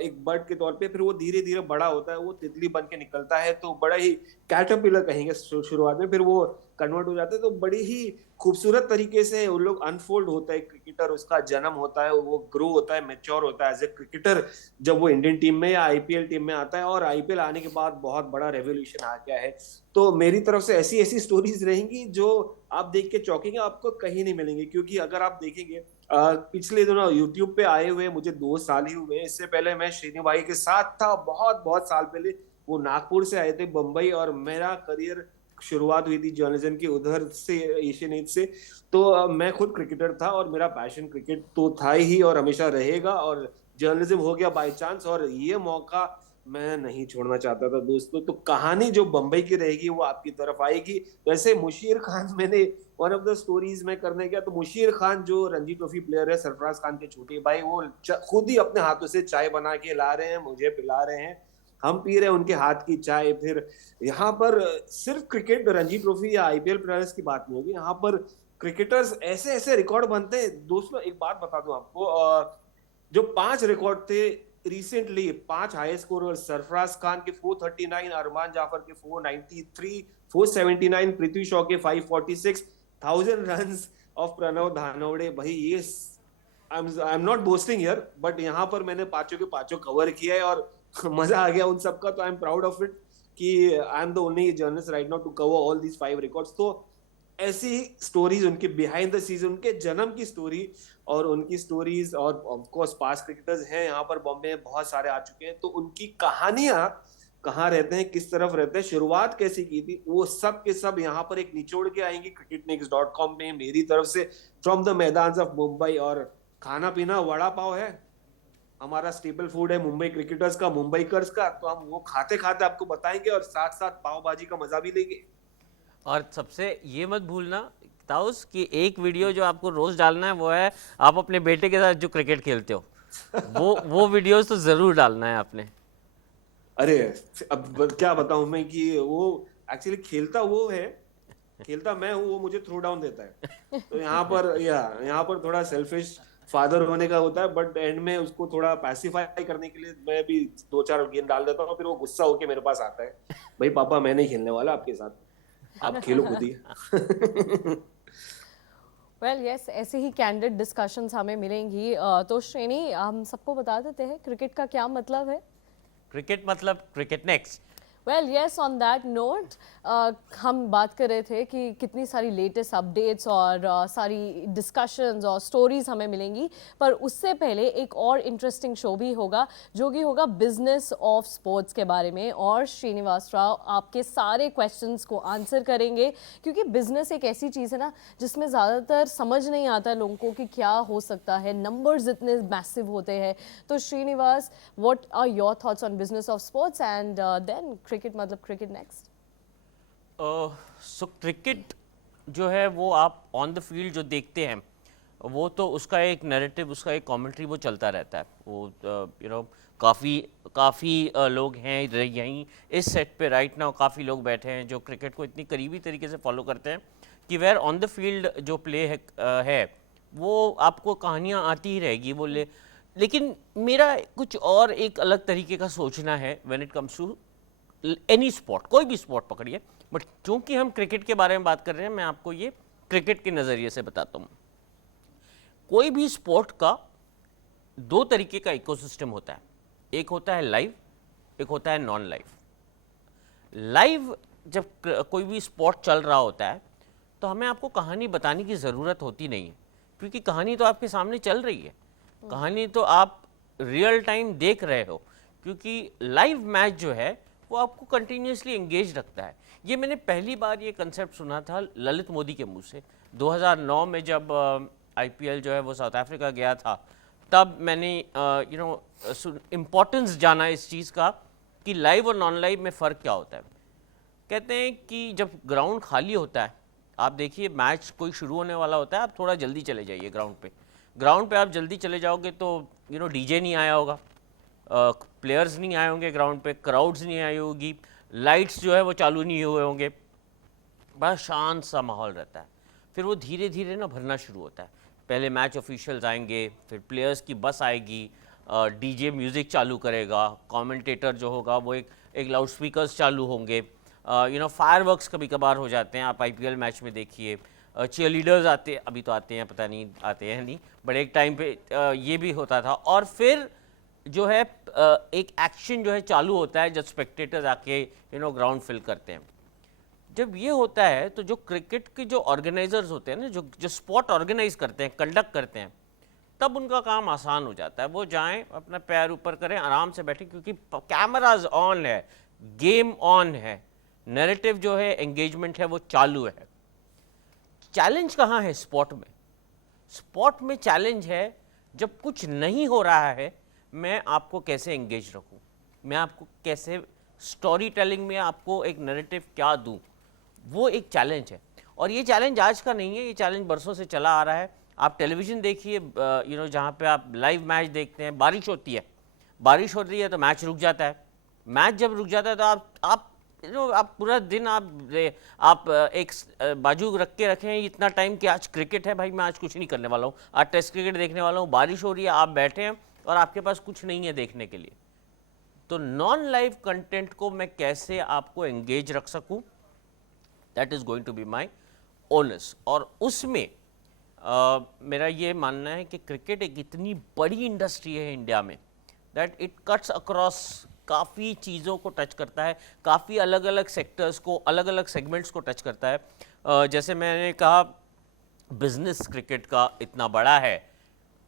एक बर्ड के तौर पे, फिर वो धीरे धीरे बड़ा होता है, वो तितली बन के निकलता है, तो बड़ा ही कैटरपिलर कहेंगे शुरुआत में, फिर वो कन्वर्ट हो जाता है। तो बड़ी ही खूबसूरत तरीके से उन लोग अनफोल्ड होता है क्रिकेटर, उसका जन्म होता है, वो ग्रो होता है, मैच्योर होता है एज ए क्रिकेटर जब वो इंडियन टीम में या आईपीएल टीम में आता है। और आईपीएल आने के बाद बहुत बड़ा रेवोल्यूशन आ गया है। तो मेरी तरफ से ऐसी ऐसी स्टोरीज रहेंगी जो आप देख के चौंकेंगे, आपको कहीं नहीं मिलेंगे। क्योंकि अगर आप देखेंगे पिछले दिनों यूट्यूब पे आए हुए मुझे 2 साल ही हुए, इससे पहले मैं श्रीनी भाई के साथ था बहुत बहुत साल पहले। वो नागपुर से आए थे बम्बई, और मेरा करियर शुरुआत हुई थी जर्नलिज्म की उधर से, एशियन एज से। तो मैं खुद क्रिकेटर था, और मेरा पैशन क्रिकेट तो था ही और हमेशा रहेगा, और जर्नलिज्म हो गया बाय चांस, और ये मौका मैं नहीं छोड़ना चाहता था दोस्तों। तो कहानी जो बम्बई की रहेगी वो आपकी तरफ आएगी। वैसे मुशीर खान, मैंने वन ऑफ द स्टोरीज में करने गया, तो मुशीर खान जो रणजी ट्रॉफी प्लेयर है, सरफराज खान के छोटे भाई, वो खुद ही अपने हाथों से चाय बना के ला रहे हैं, मुझे पिला रहे हैं, हम पी रहे हैं उनके हाथ की चाय। फिर यहाँ पर सिर्फ क्रिकेट, रणजी ट्रॉफी या आईपीएल प्लेयर्स की बात नहीं होगी, यहाँ पर क्रिकेटर्स ऐसे ऐसे रिकॉर्ड बनते हैं दोस्तों। एक बात बता दूं आपको, जो 5 रिकॉर्ड थे recently, 5 high score, Sarfaraz Khan के 439, अरमान जाफर के 493, 479, पृथ्वी शॉ के 546, 1000 रन्स ऑफ प्रणव धानवड़े। भाई ये I am not boasting here, but यहाँ पर मैंने पांचों के पांचों कवर किया है, और मजा आ गया उन सबका। तो I am proud of it कि I am the only journalist right now to cover all these 5 records. तो ऐसी स्टोरीज, उनके बिहाइंड द सीजन, उनके जन्म की स्टोरी और उनकी स्टोरीज, और ऑफ कोर्स पास्ट क्रिकेटर्स हैं यहाँ पर बॉम्बे में बहुत सारे आ चुके हैं, तो उनकी कहानियां कहाँ रहते हैं, किस तरफ रहते हैं, शुरुआत कैसे की थी, वो सब के सब यहाँ पर एक निचोड़ के आएंगे cricketnext.com में मेरी तरफ से, फ्रॉम द मैदान ऑफ मुंबई। और खाना पीना वड़ा पाव है, हमारा स्टेपल फूड है मुंबई क्रिकेटर्स का, मुंबईकर्स का, तो हम वो खाते खाते आपको बताएंगे, और साथ साथ पाव भाजी का मजा भी लेंगे। और सबसे ये मत भूलना ताउस कि एक वीडियो जो आपको रोज डालना है वो है आप अपने बेटे के साथ जो क्रिकेट खेलते हो, वो वीडियोस तो जरूर डालना है आपने। अरे अब क्या बताऊं मैं कि वो एक्चुअली खेलता वो है, खेलता मैं हूँ, वो मुझे थ्रो डाउन देता है। तो यहाँ पर थोड़ा सेल्फिश फादर होने का होता है, बट एंड में उसको थोड़ा पैसिफाई करने के लिए मैं भी 2-4 गेंद डाल देता हूँ, फिर वो गुस्सा होके मेरे पास आता है, भाई पापा मैं नहीं खेलने वाला आपके साथ, आप खेलो खुद ही। वेल यस, ऐसे ही कैंडिड डिस्कशंस हमें मिलेंगी। तो श्रेणी, हम सबको बता देते हैं क्रिकेट का क्या मतलब है। क्रिकेट मतलब cricket next. Well yes, on that note हम बात कर रहे थे कि कितनी सारी लेटेस्ट अपडेट्स और सारी डिस्कशंस और स्टोरीज हमें मिलेंगी, पर उससे पहले एक और इंटरेस्टिंग शो भी होगा जो कि होगा बिजनेस ऑफ स्पोर्ट्स के बारे में, और श्रीनिवास राव आपके सारे क्वेश्चंस को आंसर करेंगे, क्योंकि बिजनेस एक ऐसी चीज़ है ना जिसमें ज़्यादातर समझ नहीं आता लोगों को कि क्या हो सकता है, नंबर्स इतने मैसिव होते हैं। तो Srinivas, what are your thoughts on business of sports and then cricket मतलब क्रिकेट नेक्स्ट। सो क्रिकेट जो है वो आप ऑन द फील्ड जो देखते हैं वो तो उसका एक नैरेटिव, उसका एक कमेंट्री वो चलता रहता है। वो काफ़ी लोग हैं यहीं इस सेट पे राइट नाउ, काफ़ी लोग बैठे हैं जो क्रिकेट को इतनी करीबी तरीके से फॉलो करते हैं कि वेयर ऑन द फील्ड जो प्ले है वो आपको कहानियाँ आती ही रहेगी वो लेकिन मेरा कुछ और एक अलग तरीके का सोचना है when it comes to any sport, कोई भी स्पोर्ट पकड़िए, बट चूंकि हम क्रिकेट के बारे में बात कर रहे हैं मैं आपको ये क्रिकेट के नज़रिए से बताता हूँ। कोई भी स्पोर्ट का 2 तरीके का इकोसिस्टम होता है। एक होता है लाइव, एक होता है नॉन लाइव। लाइव जब कोई भी स्पोर्ट चल रहा होता है तो हमें आपको कहानी बताने की ज़रूरत होती नहीं है, क्योंकि कहानी तो आपके सामने चल रही है, कहानी तो आप रियल टाइम देख रहे हो, क्योंकि लाइव मैच जो है वो आपको कंटिन्यूसली एंगेज रखता है। ये मैंने पहली बार ये कंसेप्ट सुना था ललित मोदी के मुंह से 2009 में, जब आईपीएल जो है वो साउथ अफ्रीका गया था, तब मैंने इम्पोर्टेंस जाना इस चीज़ का कि लाइव और नॉन लाइव में फ़र्क क्या होता है। कहते हैं कि जब ग्राउंड खाली होता है, आप देखिए मैच कोई शुरू होने वाला होता है, आप थोड़ा जल्दी चले जाइए ग्राउंड पे आप जल्दी चले जाओगे तो डीजे नहीं आया होगा, प्लेयर्स नहीं आए होंगे ग्राउंड पे, क्राउड्स नहीं आई होगी, लाइट्स जो है वो चालू नहीं हुए होंगे, बड़ा शांत सा माहौल रहता है। फिर वो धीरे धीरे ना भरना शुरू होता है। पहले मैच ऑफिशियल्स आएंगे, फिर प्लेयर्स की बस आएगी, डीजे म्यूज़िक चालू करेगा, कमेंटेटर जो होगा वो एक लाउड स्पीकर्स चालू होंगे, फायरवर्क्स कभी कभार हो जाते हैं, आप आईपीएल मैच में देखिए, चीयरलीडर्स आते, अभी तो आते हैं, पता नहीं आते हैं नहीं, बट एक टाइम पे ये भी होता था। और फिर जो है एक एक्शन जो है चालू होता है जब स्पेक्टेटर्स आके ग्राउंड फिल करते हैं। जब ये होता है तो जो क्रिकेट के जो ऑर्गेनाइजर्स होते हैं ना, जो स्पोर्ट ऑर्गेनाइज करते हैं, कंडक्ट करते हैं, तब उनका काम आसान हो जाता है। वो जाएं, अपना पैर ऊपर करें, आराम से बैठें, क्योंकि कैमराज ऑन है, गेम ऑन है, नैरेटिव जो है, एंगेजमेंट है, वो चालू है। चैलेंज कहाँ है स्पोर्ट में? स्पोर्ट में चैलेंज है जब कुछ नहीं हो रहा है, मैं आपको कैसे एंगेज रखूं, मैं आपको कैसे स्टोरी टेलिंग में आपको एक नैरेटिव क्या दूं, वो एक चैलेंज है। और ये चैलेंज आज का नहीं है, ये चैलेंज बरसों से चला आ रहा है। आप टेलीविज़न देखिए, जहाँ पे आप लाइव मैच देखते हैं, बारिश होती है, बारिश हो रही है तो मैच रुक जाता है। मैच जब रुक जाता है तो आप पूरा दिन आप एक बाजू रख के रखें इतना टाइम कि आज क्रिकेट है भाई, मैं आज कुछ नहीं करने वाला हूँ, आज टेस्ट क्रिकेट देखने वाला हूँ, बारिश हो रही है, आप बैठे हैं और आपके पास कुछ नहीं है देखने के लिए। तो नॉन लाइव कंटेंट को मैं कैसे आपको एंगेज रख सकूं, that is going to be my onus. और उसमें मेरा ये मानना है कि क्रिकेट एक इतनी बड़ी इंडस्ट्री है इंडिया में, दैट इट कट्स अक्रॉस, काफ़ी चीज़ों को टच करता है, काफ़ी अलग अलग सेक्टर्स को, अलग अलग सेगमेंट्स को टच करता है। जैसे मैंने कहा बिजनेस क्रिकेट का इतना बड़ा है,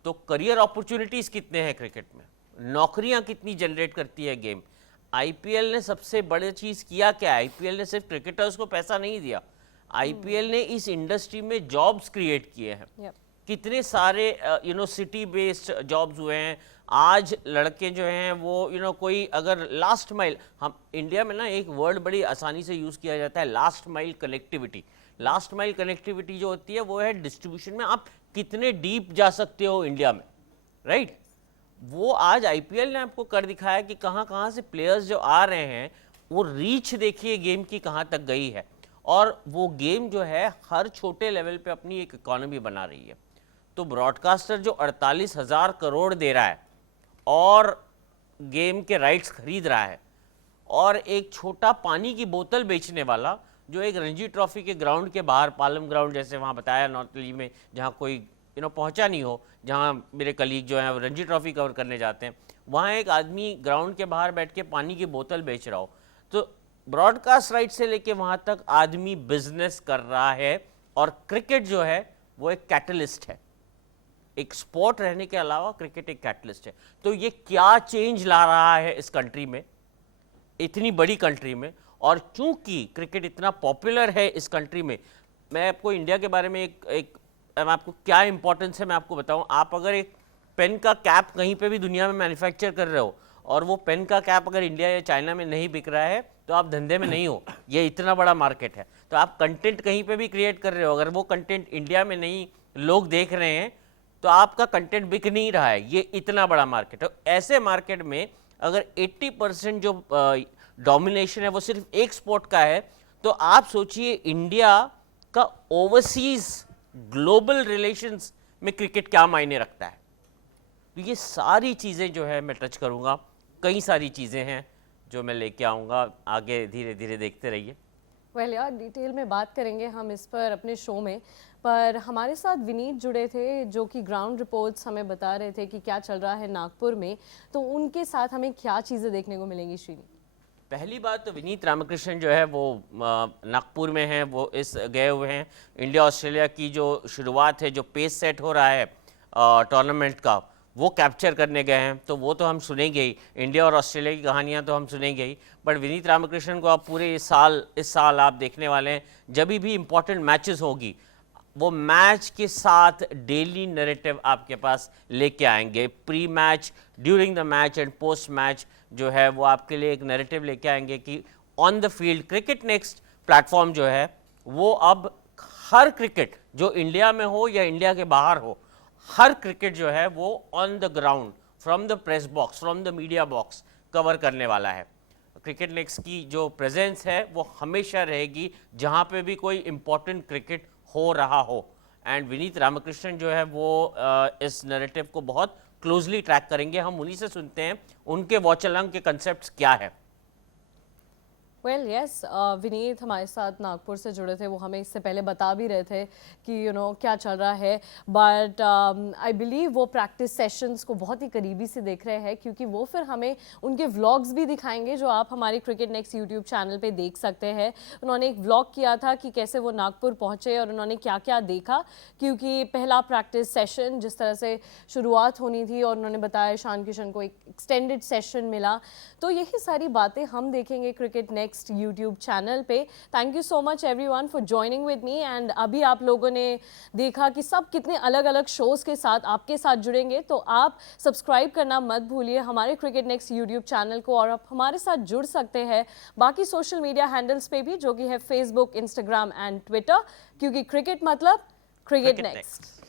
तो करियर अपॉर्चुनिटीज़ कितने हैं क्रिकेट में, नौकरियां कितनी जनरेट करती है गेम। आईपीएल ने सबसे बड़ी चीज़ किया क्या? आईपीएल ने सिर्फ क्रिकेटर्स को पैसा नहीं दिया, आईपीएल ने इस इंडस्ट्री में जॉब्स क्रिएट किए हैं। कितने सारे सिटी बेस्ड जॉब्स हुए हैं। आज लड़के जो हैं वो कोई अगर लास्ट माइल, हम इंडिया में ना एक वर्ड बड़ी आसानी से यूज़ किया जाता है, last mile connectivity. Last mile connectivity जो होती है वो है डिस्ट्रीब्यूशन में आप कितने डीप जा सकते हो इंडिया में, राइट? वो आज आईपीएल ने आपको कर दिखाया कि कहाँ कहाँ से प्लेयर्स जो आ रहे हैं, वो रीच देखिए गेम की कहाँ तक गई है, और वो गेम जो है हर छोटे लेवल पे अपनी एक इकोनॉमी बना रही है। तो ब्रॉडकास्टर जो 48,000 करोड़ दे रहा है और गेम के राइट्स खरीद रहा है, और एक छोटा पानी की बोतल बेचने वाला जो एक रणजी ट्रॉफी के ग्राउंड के बाहर, पालम ग्राउंड जैसे वहाँ बताया नॉर्थ दिल्ली में, जहाँ कोई पहुँचा नहीं हो, जहाँ मेरे कलीग जो हैं रणजी ट्रॉफी कवर करने जाते हैं, वहाँ एक आदमी ग्राउंड के बाहर बैठ के पानी की बोतल बेच रहा हो, तो ब्रॉडकास्ट राइट से लेके वहाँ तक आदमी बिजनेस कर रहा है। और क्रिकेट जो है वो एक कैटलिस्ट है, एक स्पोर्ट रहने के अलावा क्रिकेट एक कैटलिस्ट है। तो ये क्या चेंज ला रहा है इस कंट्री में, इतनी बड़ी कंट्री में। और चूंकि क्रिकेट इतना पॉपुलर है इस कंट्री में, मैं आपको इंडिया के बारे में एक मैं आपको क्या इंपॉर्टेंस है मैं आपको बताऊं। आप अगर एक पेन का कैप कहीं पे भी दुनिया में मैन्युफैक्चर कर रहे हो और वो पेन का कैप अगर इंडिया या चाइना में नहीं बिक रहा है, तो आप धंधे में नहीं हो। ये इतना बड़ा मार्केट है। तो आप कंटेंट कहीं पे भी क्रिएट कर रहे हो, अगर वो कंटेंट इंडिया में नहीं लोग देख रहे हैं, तो आपका कंटेंट बिक नहीं रहा है। ये इतना बड़ा मार्केट है। ऐसे मार्केट में अगर 80% जो डोमिनेशन है वो सिर्फ एक स्पोर्ट का है, तो आप सोचिए इंडिया का ओवरसीज ग्लोबल रिलेशंस में क्रिकेट क्या मायने रखता है। तो ये सारी चीज़ें जो है मैं टच करूँगा। कई सारी चीज़ें हैं जो मैं लेके आऊँगा, आगे धीरे धीरे देखते रहिए। वेल यार डिटेल में बात करेंगे हम इस पर अपने शो में, पर हमारे साथ विनीत जुड़े थे जो कि ग्राउंड रिपोर्ट्स हमें बता रहे थे कि क्या चल रहा है नागपुर में, तो उनके साथ हमें क्या चीज़ें देखने को मिलेंगी श्रीनी? पहली बात तो विनीत रामकृष्णन जो है वो नागपुर में हैं, वो इस गए हुए हैं। इंडिया ऑस्ट्रेलिया की जो शुरुआत है, जो पेस सेट हो रहा है टूर्नामेंट का, वो कैप्चर करने गए हैं, तो वो तो हम सुनेंगे ही। इंडिया और ऑस्ट्रेलिया की कहानियां तो हम सुनेंगे ही, बट विनीत रामकृष्णन को आप पूरे इस साल आप देखने वाले हैं। जब भी इंपॉर्टेंट मैचेस होगी, वो मैच के साथ डेली नैरेटिव आपके पास लेके आएंगे। Pre match, during the match and post match जो है वो आपके लिए एक नैरेटिव लेके आएंगे कि on the field cricket next platform जो है वो अब हर क्रिकेट जो इंडिया में हो या इंडिया के बाहर हो, हर क्रिकेट जो है वो on the ground, from the press box, from the media box cover करने वाला है। क्रिकेट नेक्स्ट की जो प्रेजेंस है वो हमेशा रहेगी जहाँ पे भी कोई इम्पोर्टेंट क्रिकेट हो रहा हो। एंड विनीत रामकृष्णन जो है वो इस नैरेटिव को बहुत क्लोजली ट्रैक करेंगे। हम उन्हीं से सुनते हैं उनके वॉच अलॉन्ग के कंसेप्ट्स क्या है। वेल यस, विनीत हमारे साथ नागपुर से जुड़े थे, वो हमें इससे पहले बता भी रहे थे कि क्या चल रहा है, बट आई बिलीव वो प्रैक्टिस सेशंस को बहुत ही करीबी से देख रहे हैं, क्योंकि वो फिर हमें उनके व्लॉग्स भी दिखाएंगे जो आप हमारे क्रिकेट नेक्स्ट यूट्यूब चैनल पे देख सकते हैं। उन्होंने एक व्लॉग किया था कि कैसे वो नागपुर पहुँचे और उन्होंने क्या क्या देखा, क्योंकि पहला प्रैक्टिस सेशन जिस तरह से शुरुआत होनी थी और उन्होंने बताया ईशान किशन को एक एक्सटेंडेड सेशन मिला, तो यही सारी बातें हम देखेंगे क्रिकेट नेक्स्ट यूट्यूब चैनल पे। Thank you so much everyone for joining with me. And अभी आप लोगों ने देखा कि सब कितने अलग अलग शोज़ के साथ आपके साथ जुड़ेंगे, तो आप सब्सक्राइब करना मत भूलिए हमारे क्रिकेट नेक्स्ट यूट्यूब चैनल को, और आप हमारे साथ जुड़ सकते हैं बाकी सोशल मीडिया हैंडल्स पे भी, जो कि है फेसबुक, इंस्टाग्राम एंड ट्विटर, क्योंकि क्रिकेट मतलब क्रिकेट नेक्स्ट।